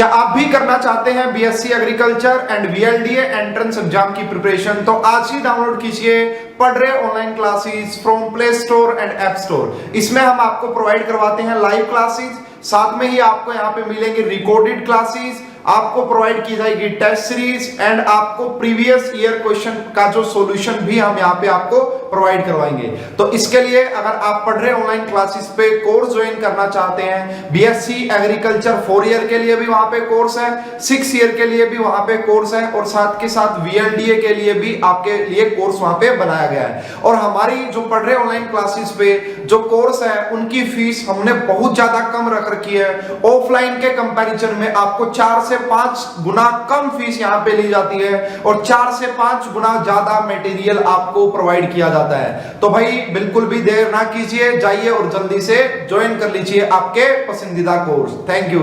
क्या आप भी करना चाहते हैं BSc agriculture and VLDA entrance exam की प्रिपरेशन? तो आज ही डाउनलोड कीजिए पढ़ रहे online classes from play store and app store. इसमें हम आपको प्रोवाइड करवाते हैं लाइव क्लासेस, साथ में ही आपको यहाँ पे मिलेंगे रिकॉर्डेड क्लासेस, आपको प्रोवाइड की जाएगी टेस्ट सीरीज एंड आपको प्रीवियस ईयर क्वेश्चन का जो सॉल्यूशन भी हम यहाँ पे आपको प्रोवाइड करवाएंगे। तो इसके लिए अगर आप पढ़ रहे ऑनलाइन क्लासेस पे कोर्स ज्वाइन करना चाहते हैं, बीएससी एग्रीकल्चर 4 ईयर के लिए भी वहां पे कोर्स है, 6 ईयर के लिए भी वहां पे कोर्स है और साथ के साथ वीएलडीए के लिए भी आपके लिए कोर्स वहां पे बनाया गया है। और हमारी जो पढ़ रहे ऑनलाइन क्लासेस पे जो कोर्स है उनकी फीस हमने बहुत ज्यादा कम रख रखी है। ऑफलाइन के कंपैरिजन में आपको 4 से 5 गुना कम फीस यहाँ पे ली जाती है और 4 से 5 गुना ज्यादा मटेरियल आपको प्रोवाइड किया जाता है। तो भाई बिल्कुल भी देर ना कीजिए, जाइए और जल्दी से ज्वाइन कर लीजिए आपके पसंदीदा course. Thank you.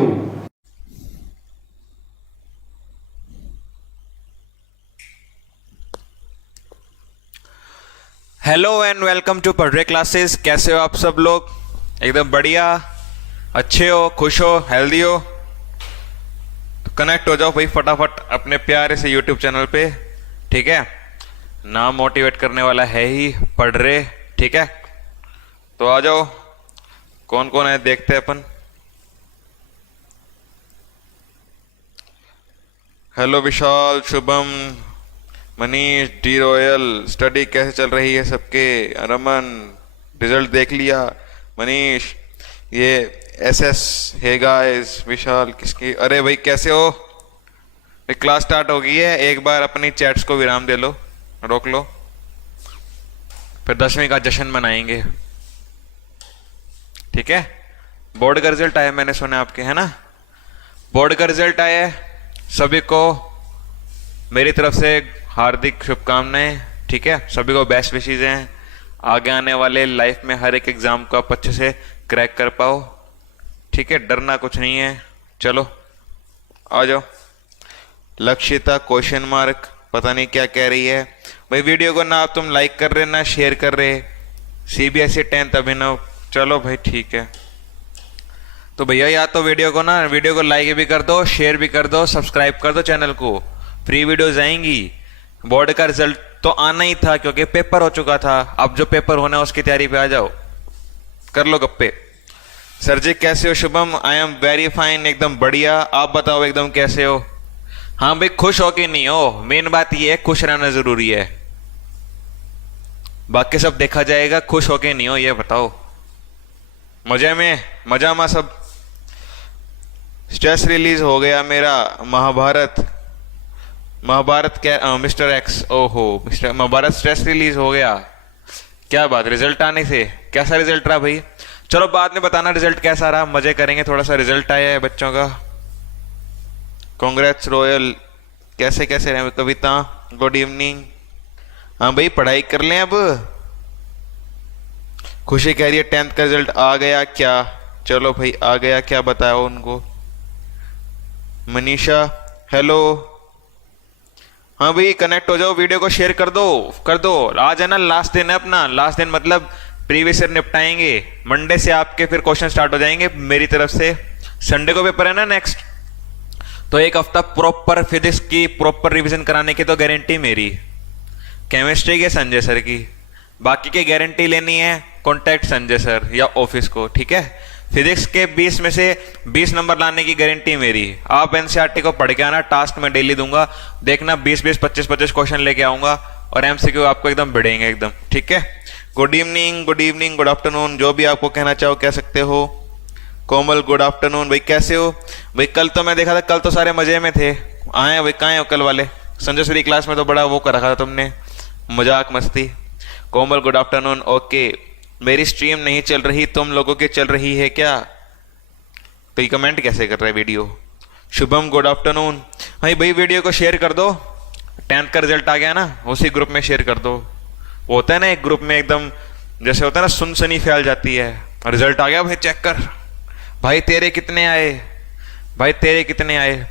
Hello and welcome to पढ़ रहे क्लासेस। कैसे हो आप सब लोग? एकदम बढ़िया, अच्छे हो, खुश हो, हेल्दी हो? तो कनेक्ट हो जाओ भाई फटाफट अपने प्यारे से यूट्यूब चैनल पे, ठीक है? नाम मोटिवेट करने वाला है ही पढ़ रहे, ठीक है? तो आ जाओ, कौन कौन है देखते हैं अपन। Hello Vishal, Shubham, Manish, D Royal, study कैसे चल रही है सबके? रमन, रिजल्ट देख लिया? मनीष, ये एसएस है गाइस। विशाल किसकी? अरे भाई कैसे हो? क्लास स्टार्ट हो गई है, एक बार अपनी चैट्स को विराम दे लो, रोक लो, फिर 10वीं का जश्न मनाएंगे, ठीक है? बोर्ड का रिजल्ट आया, मैंने सुना आपके, है ना? बोर्ड का रिजल्ट आया, सभी को मेरी तरफ से हार्दिक शुभकामनाएं, ठीक है? सभी को बेस्ट विशेस हैं। आगे आने वाले लाइफ में हर एक एग्जाम को आप अच्छे से क्रैक कर पाओ, ठीक है? डरना कुछ नहीं है। चलो आ जाओ। लक्षिता क्वेश्चन मार्क, पता नहीं क्या कह रही है भाई। वीडियो को ना तुम लाइक कर रहे ना शेयर कर रहे। सीबीएसई 10th अभिनव, चलो भाई ठीक है। तो भैया या तो वीडियो को लाइक भी कर दो, शेयर भी कर दो, सब्सक्राइब कर दो चैनल को। फ्री वीडियोज आएंगी। बोर्ड का रिजल्ट तो आना ही था क्योंकि पेपर हो चुका था। अब जो पेपर होना है उसकी तैयारी पे आ जाओ, कर लो गप्पे। सर जी कैसे हो? Shubham, I am very fine, एकदम बढ़िया। आप बताओ एकदम कैसे हो? हाँ भाई, खुश हो कि नहीं हो? मेन बात ये है, खुश रहना जरूरी है, बाकी सब देखा जाएगा। खुश हो कि नहीं हो ये बताओ। मजे में, मजा में सब। स्ट्रेस रिलीज हो गया मेरा। महाभारत क्या मिस्टर एक्स, ओहो मिस्टर महाभारत स्ट्रेस रिलीज हो गया। क्या बात, रिजल्ट आने से? कैसा रिजल्ट रहा भाई? चलो बाद में बताना रिजल्ट कैसा रहा, मजे करेंगे। थोड़ा सा रिजल्ट आया है बच्चों का। कांग्रेट्स रॉयल, कैसे कैसे रहे? कविता, गुड इवनिंग। हाँ भाई पढ़ाई कर लें अब। खुशी कह रही है 10th का रिजल्ट आ गया क्या? चलो भाई आ गया क्या, बताओ उनको। मनीषा हेलो। हाँ भाई कनेक्ट हो जाओ, वीडियो को शेयर कर दो। आज है ना लास्ट दिन है अपना। लास्ट दिन मतलब प्रीवियस ईयर निपटाएंगे। मंडे से आपके फिर क्वेश्चन स्टार्ट हो जाएंगे मेरी तरफ से। संडे को पेपर है ना नेक्स्ट, तो एक हफ्ता प्रॉपर फिजिक्स की प्रॉपर रिवीजन कराने की तो गारंटी मेरी। केमिस्ट्री के संजय सर की, बाकी की गारंटी लेनी है कॉन्टैक्ट संजय सर या ऑफिस को, ठीक है? फिजिक्स के 20 में से 20 नंबर लाने की गारंटी मेरी। आप एनसीईआरटी को पढ़ के आना, टास्क में डेली दूंगा, देखना 20-20, 25-25 क्वेश्चन लेके आऊंगा और एमसीक्यू आपको एकदम भिड़ेंगे एकदम, ठीक है? गुड इवनिंग, गुड आफ्टरनून, जो भी आपको कहना चाहो कह सकते हो। कोमल गुड आफ्टरनून। भाई कैसे हो? भाई कल तो मैं देखा था, कल तो सारे मजे में थे। आए भाई, कहाँ हो कल वाले? संजय सर की क्लास में तो बड़ा वो कर रखा था तुमने, मजाक मस्ती। कोमल गुड आफ्टरनून, ओके। मेरी स्ट्रीम नहीं चल रही, तुम लोगों की चल रही है क्या? तो ये कमेंट कैसे कर रहा है वीडियो? Shubham good afternoon. भाई वीडियो को शेयर कर दो। 10th का रिजल्ट आ गया ना, उसी ग्रुप में शेयर कर दो। वो होता है ना एक ग्रुप में एकदम जैसे होता है ना, सुनसनी फैल जाती है। रिजल्ट आ गया भाई, चेक कर भाई, तेरे कितने आए? भाई तेरे कितने आए?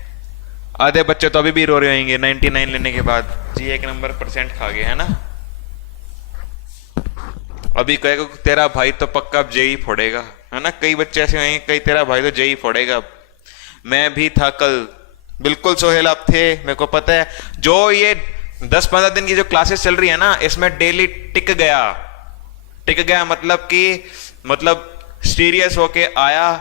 आधे बच्चे तो अभी भी रो रहे होंगे 99 लेने के बाद, जी 1 नंबर % खा गए, है ना? अभी कहेगा तेरा भाई तो पक्का अब जेई फोड़ेगा, है ना? कई बच्चे ऐसे हैं, कई तेरा भाई तो जेई फोड़ेगा। मैं भी था कल। बिल्कुल सोहेल आप थे, मेरे को पता है। जो ये 10-15 दिन की जो क्लासेस चल रही है ना, इसमें डेली टिक गया मतलब सीरियस होके आया,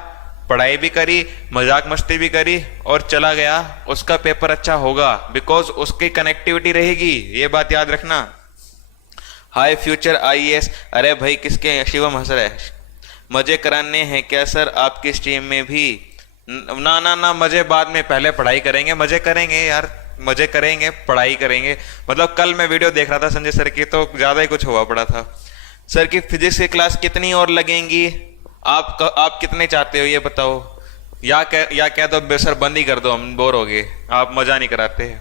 पढ़ाई भी करी, मजाक मस्ती भी करी और चला गया, उसका पेपर अच्छा होगा, बिकॉज उसकी कनेक्टिविटी रहेगी। ये बात याद रखना। हाय फ्यूचर आईएएस। अरे भाई किसके, शिवम हंस रहा है। मजे कराने हैं क्या सर आपकी स्ट्रीम में भी? ना ना ना, मजे बाद में, पहले पढ़ाई करेंगे। मजे करेंगे यार, मजे करेंगे, पढ़ाई करेंगे। मतलब कल मैं वीडियो देख रहा था संजय सर की, तो ज्यादा ही कुछ हुआ पड़ा था। सर की फिजिक्स की क्लास कितनी और लगेंगी? आप कितने चाहते हो ये बताओ, या क्या तो सर बंद ही कर दो, हम बोर हो गए, आप मजा नहीं कराते।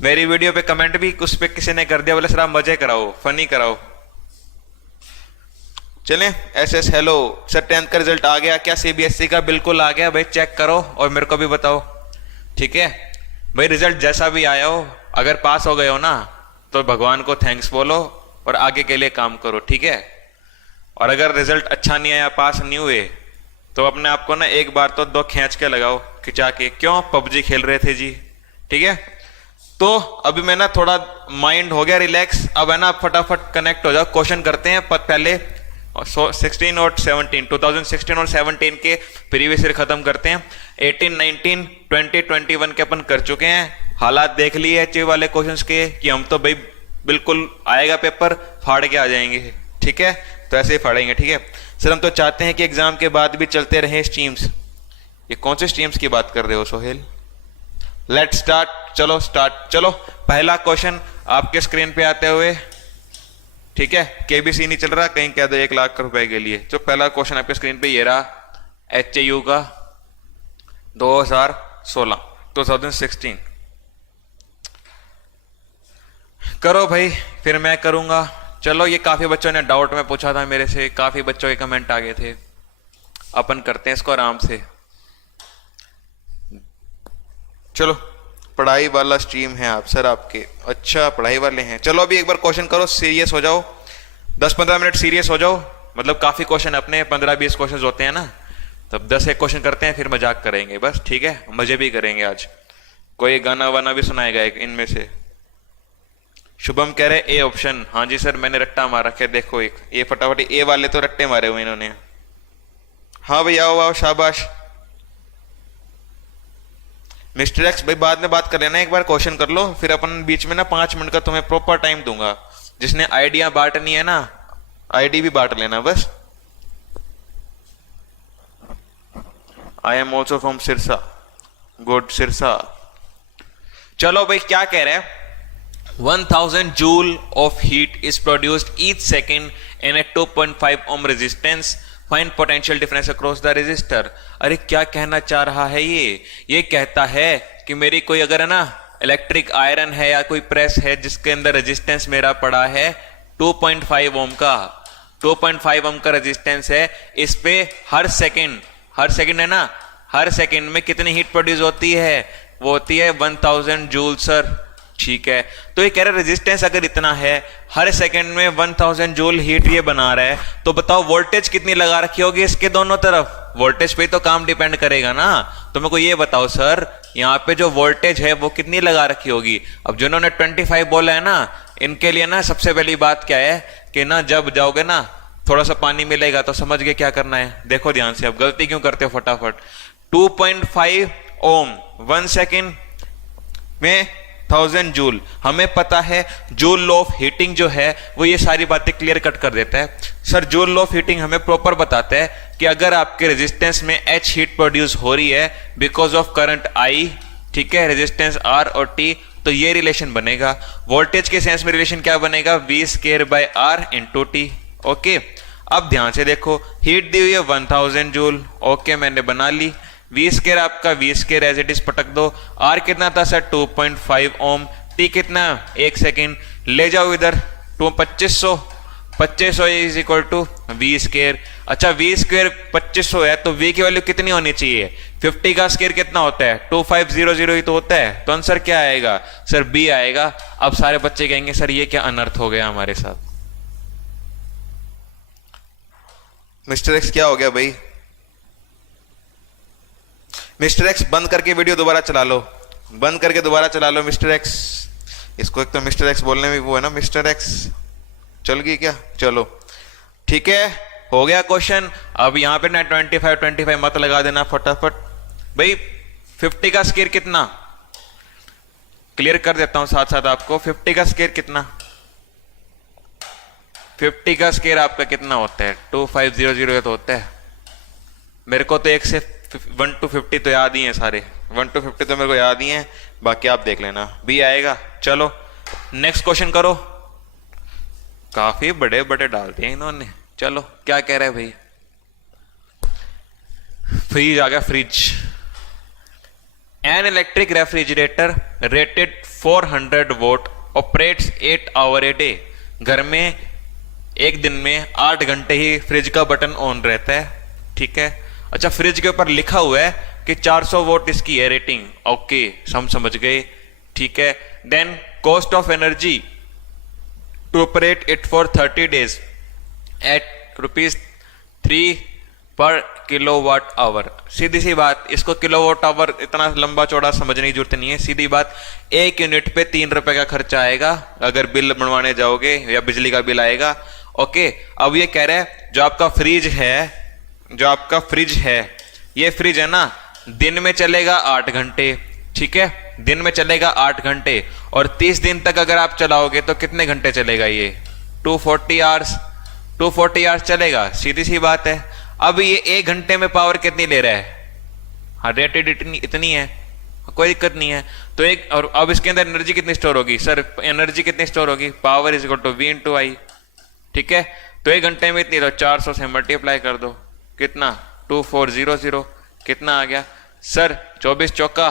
मेरी वीडियो पे कमेंट भी उस पे किसी ने कर दिया, बोले सर आप मजे कराओ, फनी कराओ। चलें। एसएस हेलो सर, 10th का रिजल्ट आ गया क्या सीबीएसई का? बिल्कुल आ गया भाई, चेक करो और मेरे को भी बताओ, ठीक है भाई। रिजल्ट जैसा भी आया हो, अगर पास हो गए हो ना तो भगवान को थैंक्स बोलो और आगे के लिए काम करो, ठीक है। और अगर रिजल्ट अच्छा नहीं आया, पास नहीं हुए, तो अपने आप को ना एक बार तो 2 खींच के लगाओ, खिंचा के, क्यों पबजी खेल रहे थे जी, ठीक है। तो अभी मैं ना थोड़ा माइंड हो गया रिलैक्स, अब है ना फटाफट कनेक्ट हो जाओ, क्वेश्चन करते हैं। पहले 16 और 17 2016 और 17 के प्रीवियस ईयर खत्म करते हैं। 18, 19, 20, 21 के अपन कर चुके हैं। हालात देख लिए एचए वाले क्वेश्चंस के कि हम तो भाई बिल्कुल आएगा पेपर, फाड़ के आ जाएंगे, ठीक है। तो ऐसे ही फाड़ेंगे, ठीक है सर। हम तो चाहते हैं कि एग्जाम के बाद भी चलते रहे स्ट्रीम्स। ये कौन से स्ट्रीम्स की बात कर रहे हो सोहेल? लेट्स स्टार्ट, चलो स्टार्ट। चलो पहला क्वेश्चन आपके स्क्रीन पे आते हुए, ठीक है। केबीसी नहीं चल रहा, कहीं कह दो 1 लाख रुपए के लिए। जो पहला क्वेश्चन आपके स्क्रीन पे ये रहा, एचएयू का 2016 करो भाई, फिर मैं करूंगा। चलो, ये काफी बच्चों ने डाउट में पूछा था मेरे से, काफी बच्चों के कमेंट आ गए थे। अपन करते हैं इसको आराम से। चलो, पढ़ाई वाला स्ट्रीम है आप सर आपके? अच्छा, पढ़ाई वाले हैं। चलो अभी एक बार क्वेश्चन करो, सीरियस हो जाओ, 10-15 मिनट सीरियस हो जाओ। मतलब काफी क्वेश्चन अपने 15-20 क्वेश्चन होते हैं ना, तब 10 एक क्वेश्चन करते हैं, फिर मजाक करेंगे बस, ठीक है। मजे भी करेंगे आज, कोई गाना वाना भी सुनाएगा एक इनमें से। शुभम कह रहे ए ऑप्शन। हाँ जी सर, मैंने रट्टा मार रखे, देखो एक ये फटाफट ए वाले तो रट्टे मारे हुए इन्होंने। हाँ भाई आओ आओ, शाबाश। मिस्टर एक्स भाई बाद में बात कर लेना, एक बार क्वेश्चन कर लो, फिर अपन बीच में ना 5 मिनट का तुम्हें प्रॉपर टाइम दूंगा। जिसने आइडिया बांटनी है ना, आईडी भी बांट लेना बस। I am also from Sirsa, good Sirsa. चलो भाई क्या कह रहे हैं, 1000 joule of heat is produced each second in a 2.5 ohm resistance. Find potential difference across the resistor. अरे क्या कहना चाह रहा है ये कहता है कि मेरी कोई अगर है ना इलेक्ट्रिक आयरन है या कोई प्रेस है जिसके अंदर रेजिस्टेंस मेरा पड़ा है 2.5 ओम का, 2.5 ओम का रेजिस्टेंस है। इस पे हर सेकंड है ना, हर सेकंड में कितनी हीट प्रोड्यूस होती है? वो होती है 1000 जूल सर, ठीक है। तो ये कह रहा है रेजिस्टेंस अगर इतना है, हर सेकंड में 1000 जूल हीट ये बना रहा है, तो बताओ वोल्टेज कितनी लगा रखी होगी इसके दोनों तरफ? वोल्टेज पे तो काम डिपेंड करेगा ना। तो मेरे को ये बताओ सर, यहाँ पे जो वोल्टेज है वो कितनी लगा रखी होगी? अब जिन्होंने 25 बोला है ना, इनके लिए ना सबसे पहली बात क्या है कि ना जब जाओगे ना थोड़ा सा पानी मिलेगा तो समझ गए क्या करना है। देखो ध्यान से, अब गलती क्यों करते हो फटाफट। 2.5 ओम 1 सेकेंड में 1000 जूल, हमें पता है जूल लॉ ऑफ हीटिंग जो है वो ये सारी बातें क्लियर कट कर देता है। Sir joule law of heating हमें प्रॉपर बताता है कि अगर आपके रेजिस्टेंस में H हीट प्रोड्यूस हो रही है बिकॉज ऑफ करंट I, ठीक है, रेजिस्टेंस R और T, तो ये रिलेशन बनेगा। वोल्टेज के सेंस में रिलेशन क्या बनेगा? V²/R × T। ओके, अब ध्यान से देखो, हीट दी हुई है 1000 जूल, ओके मैंने बना ली। V² आपका V² एज इट इज पटक दो। R कितना था सर? 2.5 ओम। T कितना? 1 सेकेंड। ले जाओ इधर, 2500 इज इक्वल टू V²। अच्छा V² 2500 है तो V की वैल्यू कितनी होनी चाहिए? 50 का स्क्वायर कितना होता है? 2500 ही तो होता है। तो आंसर क्या आएगा सर? B आएगा। अब सारे बच्चे कहेंगे सर ये क्या अनर्थ हो गया हमारे साथ। मिस्टर एक्स क्या हो गया भाई? मिस्टर एक्स बंद करके वीडियो दोबारा चला लो, बंद करके दोबारा चला लो मिस्टर एक्स। इसको एक तो मिस्टर एक्स बोलने में वो है ना, मिस्टर एक्स। चल गई क्या? चलो ठीक है, हो गया क्वेश्चन। अब यहां पे ना 25 मत लगा देना फटाफट भाई। 50 का स्क्वायर कितना, क्लियर कर देता हूं साथ साथ आपको। 50 का स्क्वायर कितना, 50 का स्क्वायर आपका कितना होता है? 2500 तो होता है। मेरे को तो 1 से 1 to 50 तो याद ही है सारे, 1 to 50 तो मेरे को याद ही है, बाकी आप देख लेना भी आएगा। चलो नेक्स्ट क्वेश्चन करो। काफी बड़े बड़े डाल दिए इन्होंने। चलो क्या कह रहे हैं भाई? फ्रिज आ गया, fridge. An electric refrigerator rated 400 watt operates 8 hour a day. घर में एक दिन में 8 घंटे ही फ्रिज का बटन ऑन रहता है, ठीक है। अच्छा, फ्रिज के ऊपर लिखा हुआ है कि 400 वोट इसकी है रेटिंग। ओके, हम समझ गए, ठीक है। Then cost of energy to operate it for 30 days at ₹3 per kilowatt hour. सीधी सी बात, इसको किलोवाट आवर इतना लंबा चौड़ा समझने की जरूरत नहीं है। सीधी बात, 1 यूनिट पे 3 रुपए का खर्चा आएगा अगर बिल बनवाने जाओगे, या बिजली का बिल आएगा। ओके, अब ये कह रहा है जो आपका फ्रिज है, जो आपका फ्रिज है, ये फ्रिज है ना, दिन में चलेगा 8 घंटे, ठीक है। दिन में चलेगा 8 घंटे, और 30 दिन तक अगर आप चलाओगे तो कितने घंटे चलेगा ये? 240 आवर्स, 240 आवर्स चलेगा। सीधी सी बात है। अब ये 1 घंटे में पावर कितनी ले रहा है? हाँ, रेटेड इतनी है, कोई दिक्कत नहीं है। तो एक, और अब इसके अंदर एनर्जी कितनी स्टोर होगी? सर एनर्जी कितनी स्टोर होगी? Power is equal to V × I, ठीक है। तो 1 घंटे में इतनी, तो 400 से मल्टीप्लाई कर दो, कितना? 2400। कितना आ गया सर? 24 चौका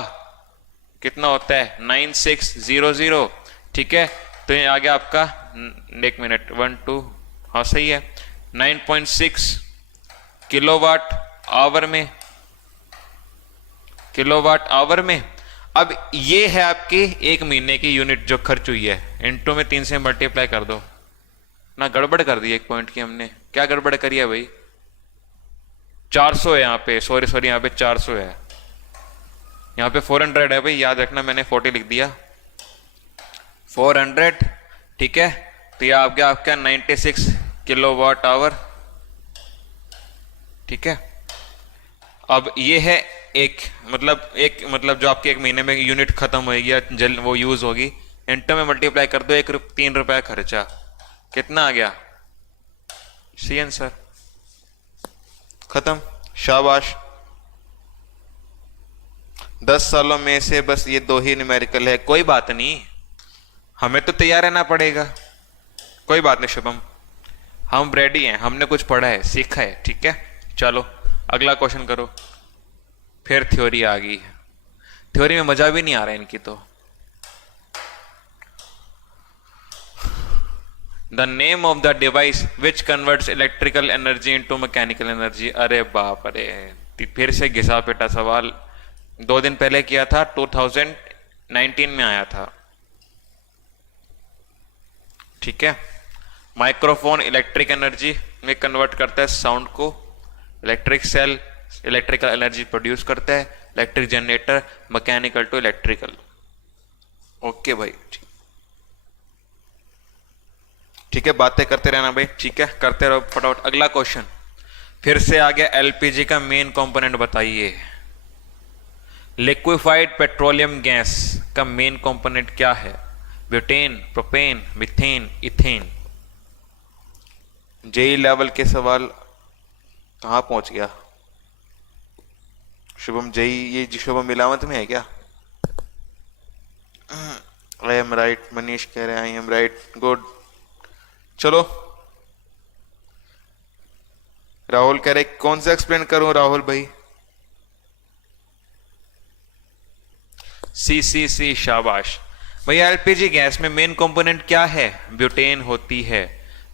कितना होता है? 9600, ठीक है। तो ये आ गया आपका, 1 मिनट, 1 2, हाँ सही है, 9.6 किलोवाट आवर में, किलोवाट आवर में। अब ये है आपकी 1 महीने की यूनिट जो खर्च हुई है, इनटू में 3 से मल्टीप्लाई कर दो ना। गड़बड़ कर दी 1 पॉइंट की हमने। क्या गड़बड़ करी है भाई? 400 है यहाँ पे, सॉरी यहाँ पे 400 है, यहाँ पे 400 है भाई, याद रखना मैंने 40 लिख दिया, 400, ठीक है। तो यह आ गया आपका 96 किलोवाट आवर, ठीक है। अब ये है एक मतलब जो आपके 1 महीने में यूनिट खत्म होगी या जल वो यूज होगी, इंटो में मल्टीप्लाई कर दो, 3 रुपए खर्चा, कितना आ गया? सी आंसर, खत्म, शाबाश। 10 सालों में से बस ये 2 ही न्यूमेरिकल है, कोई बात नहीं, हमें तो तैयार रहना पड़ेगा, कोई बात नहीं शुभम, हम रेडी हैं, हमने कुछ पढ़ा है, सीखा है, ठीक है। चलो अगला क्वेश्चन करो। फिर थ्योरी आ गई, थ्योरी में मजा भी नहीं आ रहा है इनकी तो। The name of the device which converts electrical energy into mechanical energy. अरे बाप रे, फिर से घिसा पिटा सवाल। 2 दिन पहले किया था, 2019 में आया था, ठीक है। माइक्रोफोन इलेक्ट्रिक एनर्जी में कन्वर्ट करता है साउंड को, electric cell electrical energy produce करता है, electric generator mechanical to electrical. Okay भाई, ठीक है, बातें करते रहना भाई, ठीक है, करते रहो फटाफट। अगला क्वेश्चन फिर से आ गया, एलपीजी का मेन कंपोनेंट बताइए। लिक्विफाइड पेट्रोलियम गैस का मेन कंपोनेंट क्या है? Butane, propane, methane, ethane. JE level के सवाल कहां पहुंच गया शुभम? जेई ये शुभम मिलावत में है क्या? आई एम राइट, मनीष कह रहे हैं आई एम राइट, गुड। चलो राहुल कह रहे कौन सा एक्सप्लेन करूं राहुल भाई? सी, शाबाश भैया। एलपीजी गैस में मेन कंपोनेंट क्या है? ब्यूटेन होती है,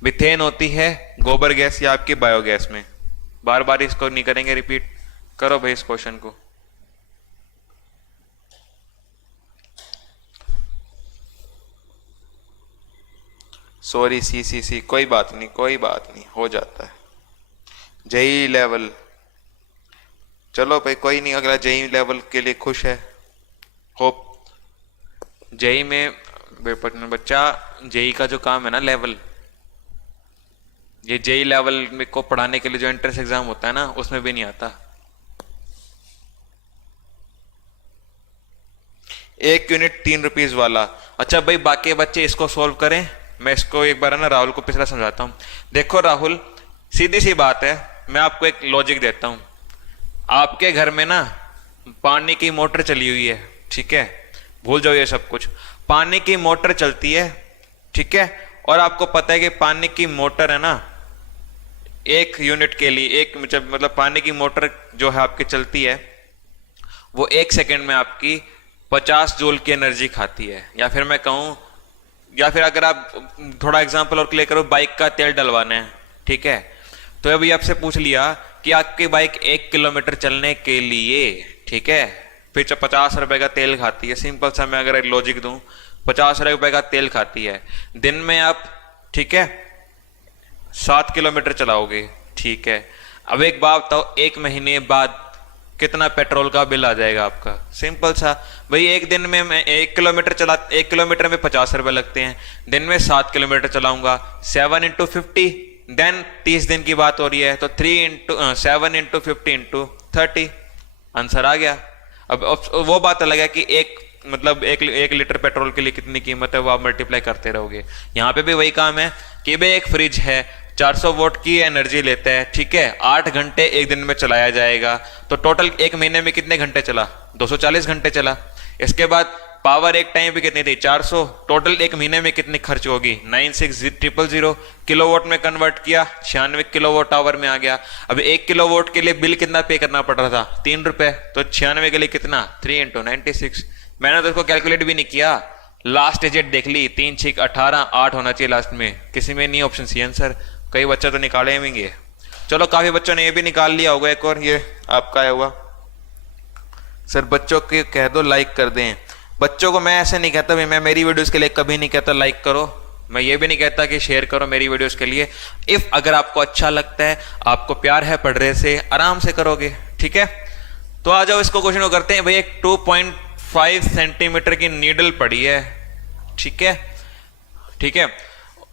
मीथेन होती है, गोबर गैस या आपकी बायोगैस में। बार बार इसको नहीं करेंगे रिपीट, करो भाई इस क्वेश्चन को। सॉरी सी, कोई बात नहीं, हो जाता है। जेई लेवल, चलो भाई कोई नहीं, अगला जेई लेवल के लिए खुश है। होप जेई में बच्चा, जेई का जो काम है ना लेवल, ये जेई लेवल में को पढ़ाने के लिए जो एंट्रेंस एग्जाम होता है ना, उसमें भी नहीं आता। 1 यूनिट 3 रुपीज वाला। अच्छा भाई बाकी बच्चे इसको सोल्व करें, मैं इसको एक बार है ना राहुल को पिछला समझाता हूं। देखो राहुल, सीधी सी बात है, मैं आपको एक लॉजिक देता हूं। आपके घर में ना पानी की मोटर चली हुई है, ठीक है, भूल जाओ ये सब कुछ। पानी की मोटर चलती है, ठीक है, और आपको पता है कि पानी की मोटर है ना 1 यूनिट के लिए, एक मतलब पानी की मोटर जो है आपकी चलती है, वो 1 सेकेंड में आपकी 50 जूल की एनर्जी खाती है। या फिर मैं कहूं, या फिर अगर आप थोड़ा एग्जांपल और क्लियर करो, बाइक का तेल डलवाना है, ठीक है, तो अभी आपसे पूछ लिया कि आपकी बाइक 1 किलोमीटर चलने के लिए, ठीक है, फिर 50 रुपए का तेल खाती है। सिंपल सा मैं अगर एक लॉजिक दूं, 50 रुपए का तेल खाती है, दिन में आप, ठीक है, 7 किलोमीटर चलाओगे, ठीक है। अब एक बात बताओ, 1 महीने बाद कितना पेट्रोल का बिल आ जाएगा आपका? सिंपल सा भाई, एक दिन में मैं 1 किलोमीटर में 50 रुपए लगते हैं, दिन में 7 किलोमीटर चलाऊंगा, 7 इंटू 50, देन 30 दिन की बात हो रही है, तो 7 इंटू 50 इंटू 30, आंसर आ गया। अब वो बात अलग है कि एक लीटर पेट्रोल के लिए कितनी कीमत है, वो आप मल्टीप्लाई करते रहोगे। यहाँ पे भी वही काम है कि भाई एक फ्रिज है, 400 वोट की एनर्जी लेता है, ठीक है, 8 घंटे एक दिन में चलाया जाएगा, तो टोटल 1 महीने में कितने घंटे चला? 240 घंटे चला। इसके बाद पावर एक टाइम पे कितनी थी? 400, टोटल 1 महीने में कितनी खर्च होगी? 96,000 किलोवाट में कन्वर्ट किया, 96 किलोवाट आवर में आ गया। अब 1 किलोवाट के लिए बिल कितना पे करना पड़ रहा था? 3 रुपए, तो 96 के लिए कितना? 3 इंटू 96। मैंने तो इसको कैलकुलेट भी नहीं किया, लास्ट डिजिट देख ली, 3 6 18, 8 होना चाहिए लास्ट में, किसी में नहीं ऑप्शन सी आंसर। कई बच्चे तो निकाले होंगे, चलो काफी बच्चों ने ये भी निकाल लिया होगा। एक और ये आपका आया हुआ, सर बच्चों के कह दो लाइक कर दें। बच्चों को मैं ऐसे नहीं कहता, मैं मेरी वीडियोस के लिए कभी नहीं कहता लाइक करो, मैं ये भी नहीं कहता कि शेयर करो मेरी वीडियोस के लिए। इफ अगर आपको अच्छा लगता है, आपको प्यार है पढ़ने से, आराम से करोगे, ठीक है। तो आ जाओ इसको क्वेश्चन को करते हैं। भाई एक 2.5 सेंटीमीटर की नीडल पड़ी है, ठीक है, ठीक है।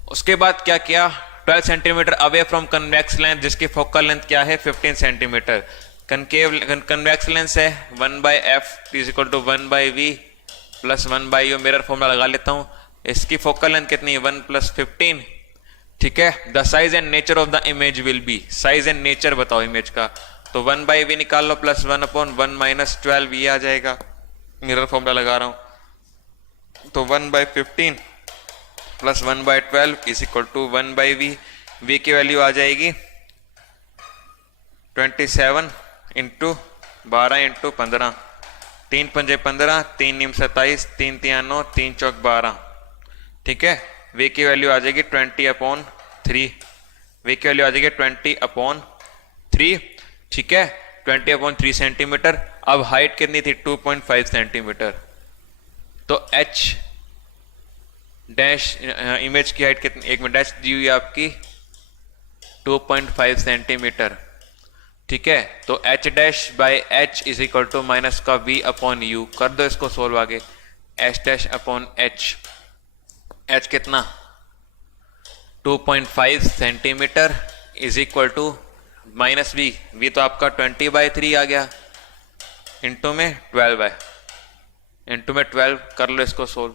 उसके बाद क्या किया? 12 centimetre away from convex length, जिसकी फोकल लेंथ क्या है? 15 सेंटीमीटर। कनकेव कन्वेक्स लेंस है 1/f is equal to 1/v plus 1/u। Mirror formula लगा लेता हूं। इसकी फोकल लेंथ कितनी है? 1 + 15, ठीक है। The size and nature of the image will be, size and nature बताओ इमेज का, तो 1/v निकाल लो, प्लस 1/1 - 12 ये आ जाएगा। मिरर फॉर्मूला लगा रहा हूं, तो 1/15 plus 1/12 is equal to 1/v। v की वैल्यू आ जाएगी 27 इंटू 12 इंटू 15, 3 पंजे 15, 3 नीम 27, 3 तिया 9, 3 चौक 12, ठीक है। v की वैल्यू आ जाएगी 20/3, v की वैल्यू आ जाएगी 20/3, ठीक है, 20/3 सेंटीमीटर। अब हाइट कितनी थी? 2.5 सेंटीमीटर, तो h डैश इमेज की हाइट कितनी, एक में डैश दी हुई है आपकी 2.5 सेंटीमीटर, ठीक है। तो h dash by h is equal to minus का v/u। कर दो इसको सोल्व आगे, h dash upon h, h कितना? 2.5 centimetre is equal to minus v तो आपका 20/3 आ गया, इंटू में 12 इंटू में 12, कर लो इसको सोल्व,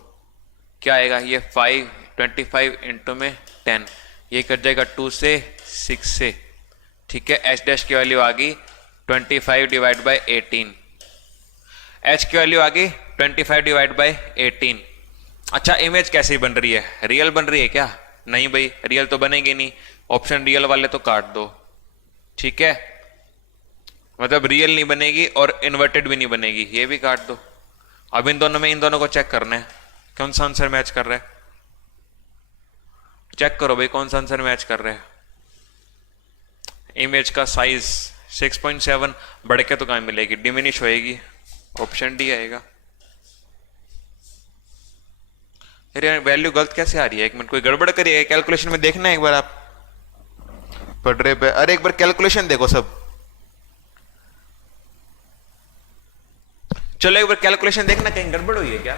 क्या आएगा? ये 25 इंटू में 10, ये कट जाएगा 2 से 6 से, ठीक है। h डैश की वैल्यू आ गई 25/18, h की वैल्यू आ गई 25/18। अच्छा इमेज कैसी बन रही है? रियल बन रही है क्या? नहीं भाई, रियल तो बनेगी नहीं, ऑप्शन रियल वाले तो काट दो, ठीक है, मतलब रियल नहीं बनेगी और इन्वर्टेड भी नहीं बनेगी, ये भी काट दो। अब इन दोनों में, इन दोनों को चेक करना है कौन सा आंसर मैच कर रहा है, चेक करो भाई कौन सा आंसर मैच कर रहा है। इमेज का साइज 6.7 बढ़ के तो कहां मिलेगी, डिमिनिश होएगी, ऑप्शन डी आएगा। अरे वैल्यू गलत कैसे आ रही है? एक मिनट, कोई गड़बड़ करी है कैलकुलेशन में? देखना है एक बार, आप पढ़ रहे पे, अरे एक बार कैलकुलेशन देखो सब, चलो एक बार कैलकुलेशन देखना कहीं गड़बड़ हुई है क्या,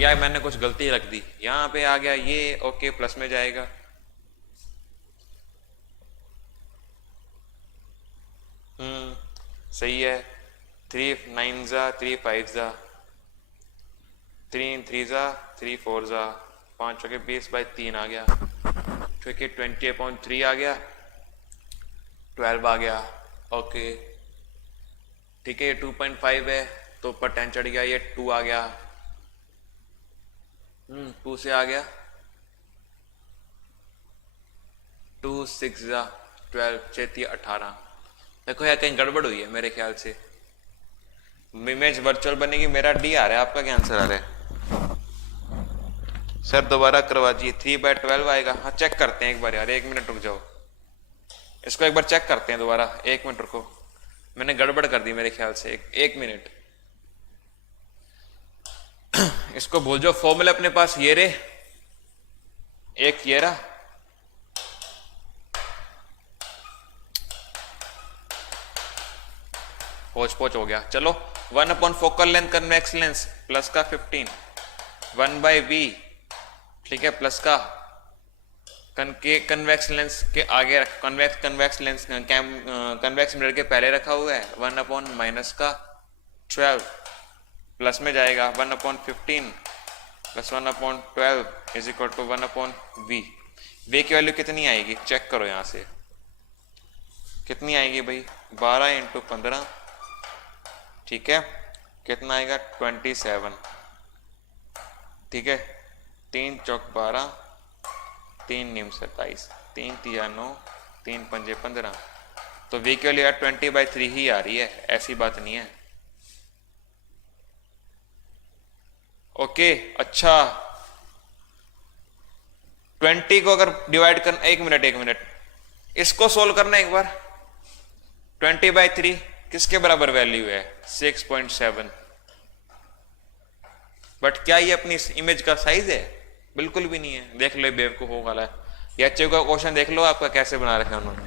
या मैंने कुछ गलती रख दी। यहां पे आ गया ये, ओके प्लस में जाएगा। सही है। 3 9 जा 3 5 जा 3 3 जा 3 4 जा 5 के 20/3 आ गया, ठीक है। 20/3 आ गया, 12 आ गया, ओके ठीक है। ये 2.5 है तो ऊपर 10 चढ़ गया, ये 2 आ गया, 2 से आ गया 2 6 जा 12 6 18। देखो यार कहीं गड़बड़ हुई है मेरे ख्याल से। इमेज वर्चुअल बनेगी, मेरा डी आ रहा है, आपका क्या आंसर आ रहा है सर? दोबारा करवा दीजिए। 3/12 आएगा। हाँ चेक करते हैं एक बार यार, 1 मिनट रुक जाओ, इसको एक बार चेक करते हैं दोबारा। 1 मिनट रुको, मैंने गड़बड़ कर दी मेरे ख्याल से। 1 मिनट, इसको भूल जाओ। फॉर्मूला अपने पास ये रे, एक ये रहा, पोच पोच हो गया। चलो 1/4 focal length convex lens plus का 15 1/v, ठीक है, प्लस का कन्वेक्स लेंस के आगे, कन्वेक्स लेंस कन्वेक्स मिरर के पहले रखा हुआ है 1/- माइनस का 12 प्लस में जाएगा 1/15 plus 1/12 is equal to 1/v। v की वैल्यू कितनी आएगी चेक करो यहां से, कितनी आएगी भाई? 12 × 15, ठीक है, कितना आएगा? 27, ठीक है। 3 चौक 12, 3 नीम 27, 3 तिया 9, 3 पंजे 15। तो v की वैल्यू 20/3 ही आ रही है, ऐसी बात नहीं है। ओके अच्छा, 20 को अगर डिवाइड करना, एक मिनट, इसको सोल्व करना एक बार। 20/3 किसके बराबर वैल्यू है? 6.7। बट क्या ये अपनी इमेज का साइज है? बिल्कुल भी नहीं है। देख लो बेवकूफ हो वाला है। ये अच्छे का क्वेश्चन देख लो आपका कैसे बना रखा है उन्होंने।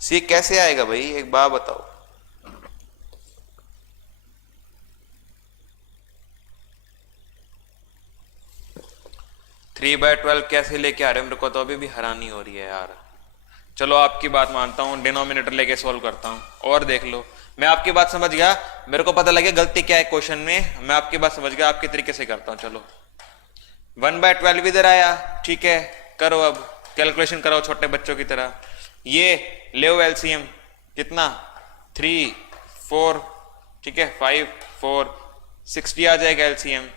सी कैसे आएगा भाई, एक बात बताओ। थ्री बाय 12 कैसे लेके आ रहे हो? मेरे को तो अभी भी हैरानी हो रही है यार। चलो आपकी बात मानता हूं, डिनोमिनेटर लेके सॉल्व करता हूं। और देख लो, मैं आपकी बात समझ गया, मेरे को पता लगे गलती क्या है क्वेश्चन में, मैं आपकी बात समझ गया, आपके तरीके से करता हूं। चलो 1/12 इधर आया, ठीक है, करो अब कैलकुलेशन कराओ छोटे बच्चों की तरह। ये ले एलसीएम कितना? 3 4, ठीक है, 5 4 60 आ जाएगा एलसीएम,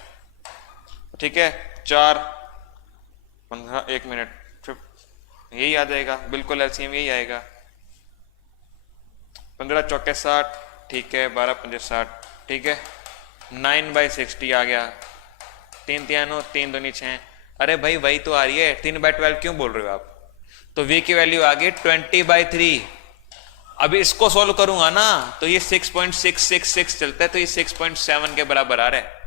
ठीक है। 4 15, 1 मिनट, यही आ जाएगा बिल्कुल, एलसीएम यही आएगा। 15 चौके 60, ठीक है, 12 पंजे 60, ठीक है। 9/60 आ गया, 3 तिया 9, 3 दूनी 6। अरे भाई वही तो आ रही है, 3/12 क्यों बोल रहे हो आप? तो v की वैल्यू आ गई 20/3। अभी इसको सोल्व करूंगा ना तो ये 6.666 चलता है, तो ये 6.7 के बराबर आ रहा है।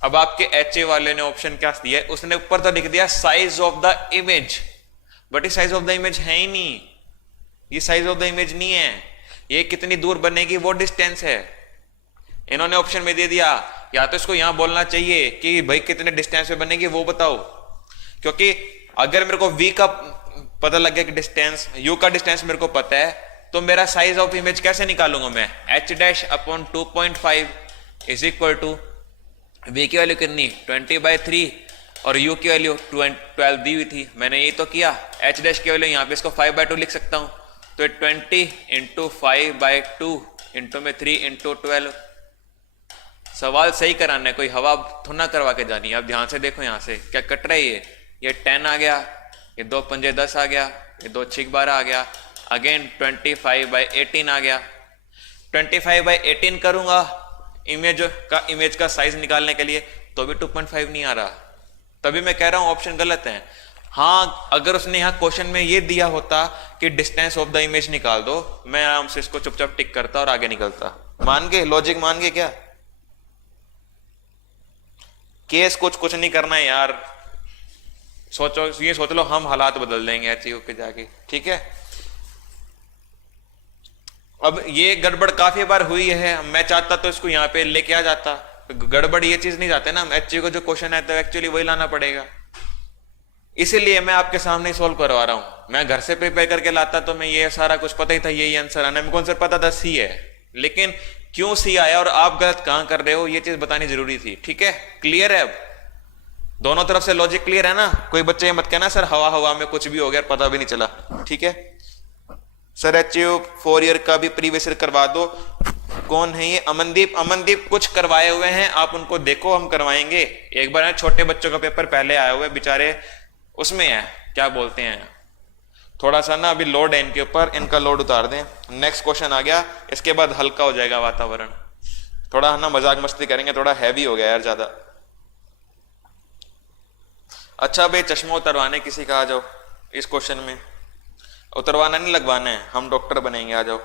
अब आपके HA वाले ने ऑप्शन क्या दिया है? उसने ऊपर तो लिख दिया size of the image, but ये साइज ऑफ द इमेज है ही नहीं, ये साइज ऑफ द इमेज नहीं है। ये कितनी दूर बनेगी वो डिस्टेंस है। इन्होंने ऑप्शन में दे दिया, या तो इसको यहां बोलना चाहिए कि भाई कितने डिस्टेंस पे बनेगी वो बताओ, क्योंकि अगर मेरे को v का पता लग गया कि डिस्टेंस, u का डिस्टेंस मेरे को पता है, तो मेरा साइज ऑफ इमेज कैसे निकालूंगा मैं? h'/2.5 is equal to v की वैल्यू कितनी? 20/3 और u की वैल्यू 12 दी हुई थी, मैंने यही तो किया। h' की वैल्यू यहाँ पे इसको 5/2 लिख सकता हूं, तो 20 × 5/2 इंटू में 3 × 12। सवाल सही कराना है, कोई हवा थोड़ा करवा के जानी है। अब ध्यान से देखो यहाँ से क्या कट रहा है। ये 10 आ गया, ये 2 पंजे 10 आ गया, ये 2 6 12 आ गया, अगेन 25/18 आ गया। 25/18 करूंगा इमेज का साइज निकालने के लिए, तो भी 2.5 नहीं आ रहा। तभी मैं कह रहा हूं ऑप्शन गलत है। हाँ, अगर उसने यहां क्वेश्चन में ये दिया होता कि डिस्टेंस ऑफ द इमेज निकाल दो, मैं आराम से इसको चुपचाप टिक करता और आगे निकलता। मान गए? लॉजिक मान गए क्या? केस कुछ नहीं करना है यार। सोचो, ये सोच लो हम हालात बदल देंगे HU के जाके, ठीक है। अब ये गड़बड़ काफी बार हुई है, मैं चाहता तो इसको यहाँ पे लेके आ जाता, गड़बड़ ये चीज नहीं चाहते ना, एचयू का जो क्वेश्चन है तो एक्चुअली वही लाना पड़ेगा, इसीलिए मैं आपके सामने ही सोल्व करवा रहा हूं। मैं घर से प्रिपेयर करके लाता तो मैं ये सारा कुछ पता ही था, यही आंसर आना, मेरे को आंसर पता था सी है, लेकिन क्यों सी आया और आप गलत कहां कर रहे हो ये चीज बतानी जरूरी थी। ठीक है, क्लियर है? अब दोनों तरफ से लॉजिक क्लियर है ना? कोई बच्चे ये मत कहना सर हवा हवा में कुछ भी हो गया पता भी नहीं चला। ठीक है सर, एचयू 4 ईयर का भी प्रीवियस ईयर करवा दो। कौन है ये? अमनदीप। अमनदीप कुछ करवाए हुए हैं, आप उनको देखो, हम करवाएंगे। एक बार छोटे बच्चों का पेपर पहले आया हुआ है, बेचारे उसमें है, क्या बोलते हैं, थोड़ा सा ना अभी लोड है इनके ऊपर, इनका लोड उतार दें। नेक्स्ट क्वेश्चन आ गया, इसके बाद हल्का हो जाएगा वातावरण, थोड़ा ना मजाक मस्ती करेंगे, थोड़ा हैवी हो गया यार ज्यादा। अच्छा भाई, चश्मा उतरवाने किसी का आ जाओ, इस क्वेश्चन में उतरवाना नहीं लगवाना है, हम डॉक्टर बनेंगे, आ जाओ।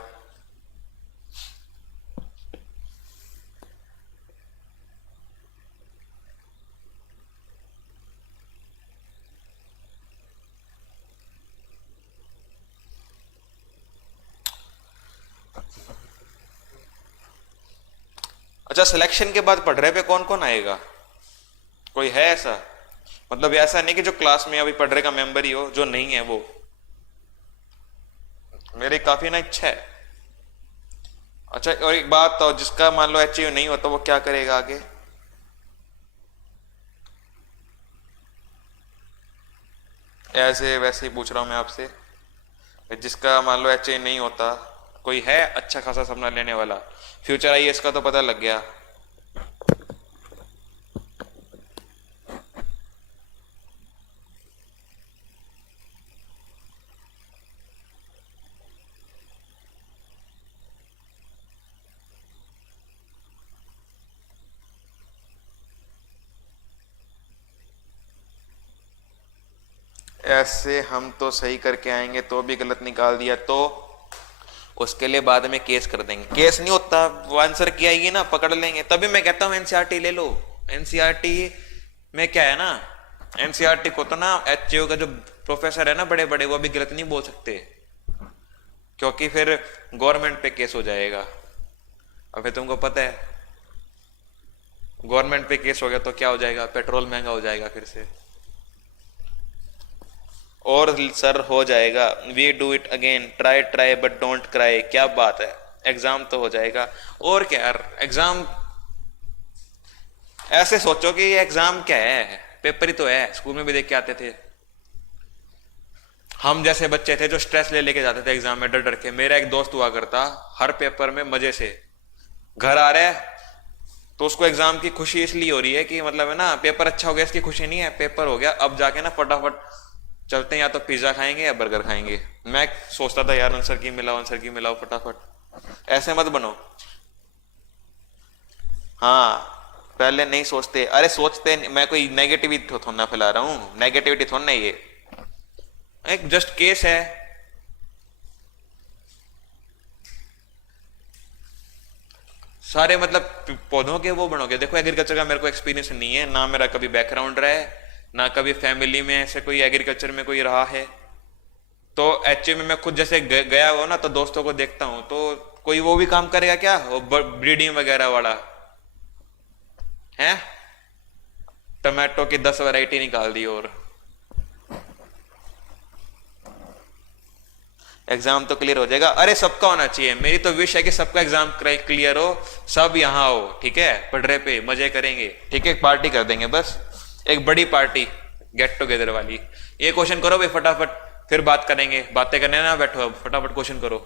अच्छा, सिलेक्शन के बाद पढ़ रहे पे कौन कौन आएगा? कोई है ऐसा? मतलब ऐसा नहीं कि जो क्लास में अभी पढ़ रहे का मेंबर ही हो, जो नहीं है वो। मेरी काफी ना इच्छा है। अच्छा, और एक बात तो, जिसका मान लो एचयू नहीं होता वो क्या करेगा आगे? ऐसे वैसे ही पूछ रहा हूं मैं आपसे, जिसका मान लो एचयू नहीं होता, कोई है अच्छा खासा सपना लेने वाला? फ्यूचर आईएएस का तो पता लग गया। ऐसे हम तो सही करके आएंगे तो भी गलत निकाल दिया तो उसके लिए बाद में केस कर देंगे। केस नहीं होता, वो आंसर की आएगी ना, पकड़ लेंगे। तभी मैं कहता हूं एनसीईआरटी ले लो। एनसीईआरटी में क्या है ना, एनसीईआरटी को तो ना एचयू का जो प्रोफेसर है ना बड़े बड़े, वो भी गलत नहीं बोल सकते, क्योंकि फिर गवर्नमेंट पे केस हो जाएगा। अबे तुमको पता है गवर्नमेंट पे केस हो गया तो क्या हो जाएगा? पेट्रोल महंगा हो जाएगा फिर से। और सर हो जाएगा, we do it again, try try but don't cry. क्या बात है, एग्जाम तो हो जाएगा। और क्या यार, एग्जाम ऐसे सोचो कि ये एग्जाम क्या है, पेपर ही तो है। स्कूल में भी देख के आते थे, हम जैसे बच्चे थे जो स्ट्रेस ले लेके जाते थे एग्जाम में डर डर के। मेरा एक दोस्त हुआ करता, हर पेपर में मजे से घर आ रहा है तो उसको एग्जाम की खुशी इसलिए हो रही है कि मतलब है ना, पेपर अच्छा हो गया इसकी खुशी नहीं है, पेपर हो गया अब जाके ना फटाफट चलते हैं, या तो पिज्जा खाएंगे या बर्गर खाएंगे। मैं सोचता था यार आंसर की मिलाओ फटाफट। ऐसे मत बनो। हाँ, पहले नहीं सोचते, अरे सोचते, मैं कोई नेगेटिविटी थोड़ा ना फैला रहा हूं, नेगेटिविटी थोड़ा ना, ये एक जस्ट केस है। सारे मतलब पौधों के वो बनोगे। देखो एग्रीकल्चर का मेरे को एक्सपीरियंस नहीं है ना, मेरा कभी बैकग्राउंड रहा है ना, कभी फैमिली में ऐसे कोई एग्रीकल्चर में कोई रहा है। तो एचयू में मैं खुद जैसे गया हुआ ना, तो दोस्तों को देखता हूं, तो कोई वो भी काम करेगा क्या, वो ब्रीडिंग वगैरह वाला है, टमाटो की 10 वैरायटी निकाल दी और एग्जाम तो क्लियर हो जाएगा। अरे सबका होना चाहिए, मेरी तो विश है कि सबका एग्जाम क्लियर हो, सब यहाँ हो। ठीक है, पढ़ने पे मजे करेंगे। ठीक है, एक पार्टी कर देंगे, बस एक बड़ी पार्टी, गेट टुगेदर वाली। ये क्वेश्चन करो भाई फटाफट, फिर बात करेंगे। बातें करने ना बैठो, अब फटाफट क्वेश्चन करो।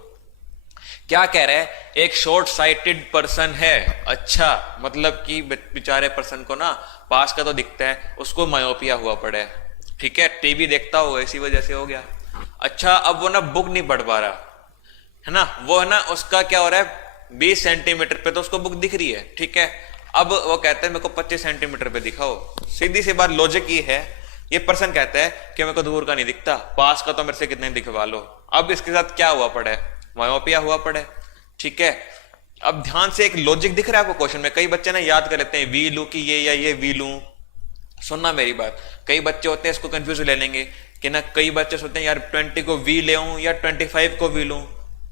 क्या कह रहे हैं? एक शॉर्ट साइटेड पर्सन है। अच्छा, मतलब कि बेचारे पर्सन को ना पास का तो दिखता है, उसको मायोपिया हुआ पड़ा है। ठीक है, टीवी देखता हो, इसी वजह से हो गया। अच्छा, अब वो ना बुक नहीं पढ़ पा रहा है ना, वो है ना, उसका क्या हो रहा है, 20 सेंटीमीटर पे तो उसको बुक दिख रही है। ठीक है, अब वो कहते हैं मेरे को 25 सेंटीमीटर पे दिखाओ। सीधी सी बात, लॉजिक ये है। ये पर्सन कहता है कि मेरे को दूर का नहीं दिखता, पास का तो मेरे से कितने दिखवा लो। अब इसके साथ क्या हुआ पड़ा है, मायोपिया हुआ पड़ा है। ठीक है, अब ध्यान से, एक लॉजिक दिख रहा है आपको क्वेश्चन में। कई बच्चे ना याद कर लेते हैं वी लू की ये या ये वी लू। सुनना मेरी बात, कई बच्चे होते हैं इसको कंफ्यूज ले लेंगे कि ना, कई बच्चे सोचते हैं यार 20 को वी ले या 25 को वी लूं।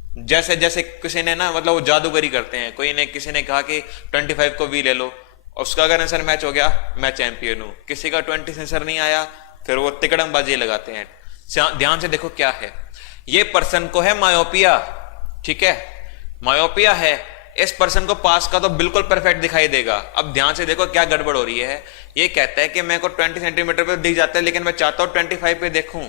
जैसे जैसे किसी ने ना मतलब वो जादूगरी करते हैं, कोई ने किसी ने कहा कि 25 को वी ले लो, उसका अगर आंसर मैच हो गया मैं चैंपियन हूं, किसी का 20 आंसर नहीं आया फिर वो तिकड़मबाजी लगाते हैं। ध्यान से देखो क्या है, ये पर्सन को है मायोपिया, ठीक है, मायोपिया है, इस पर्सन को पास का तो बिल्कुल परफेक्ट दिखाई देगा। अब ध्यान से देखो क्या गड़बड़ हो रही है, ये कहता है कि मेरे को 20 सेंटीमीटर पे दिख जाता है लेकिन मैं चाहता हूं 25 पे देखूं,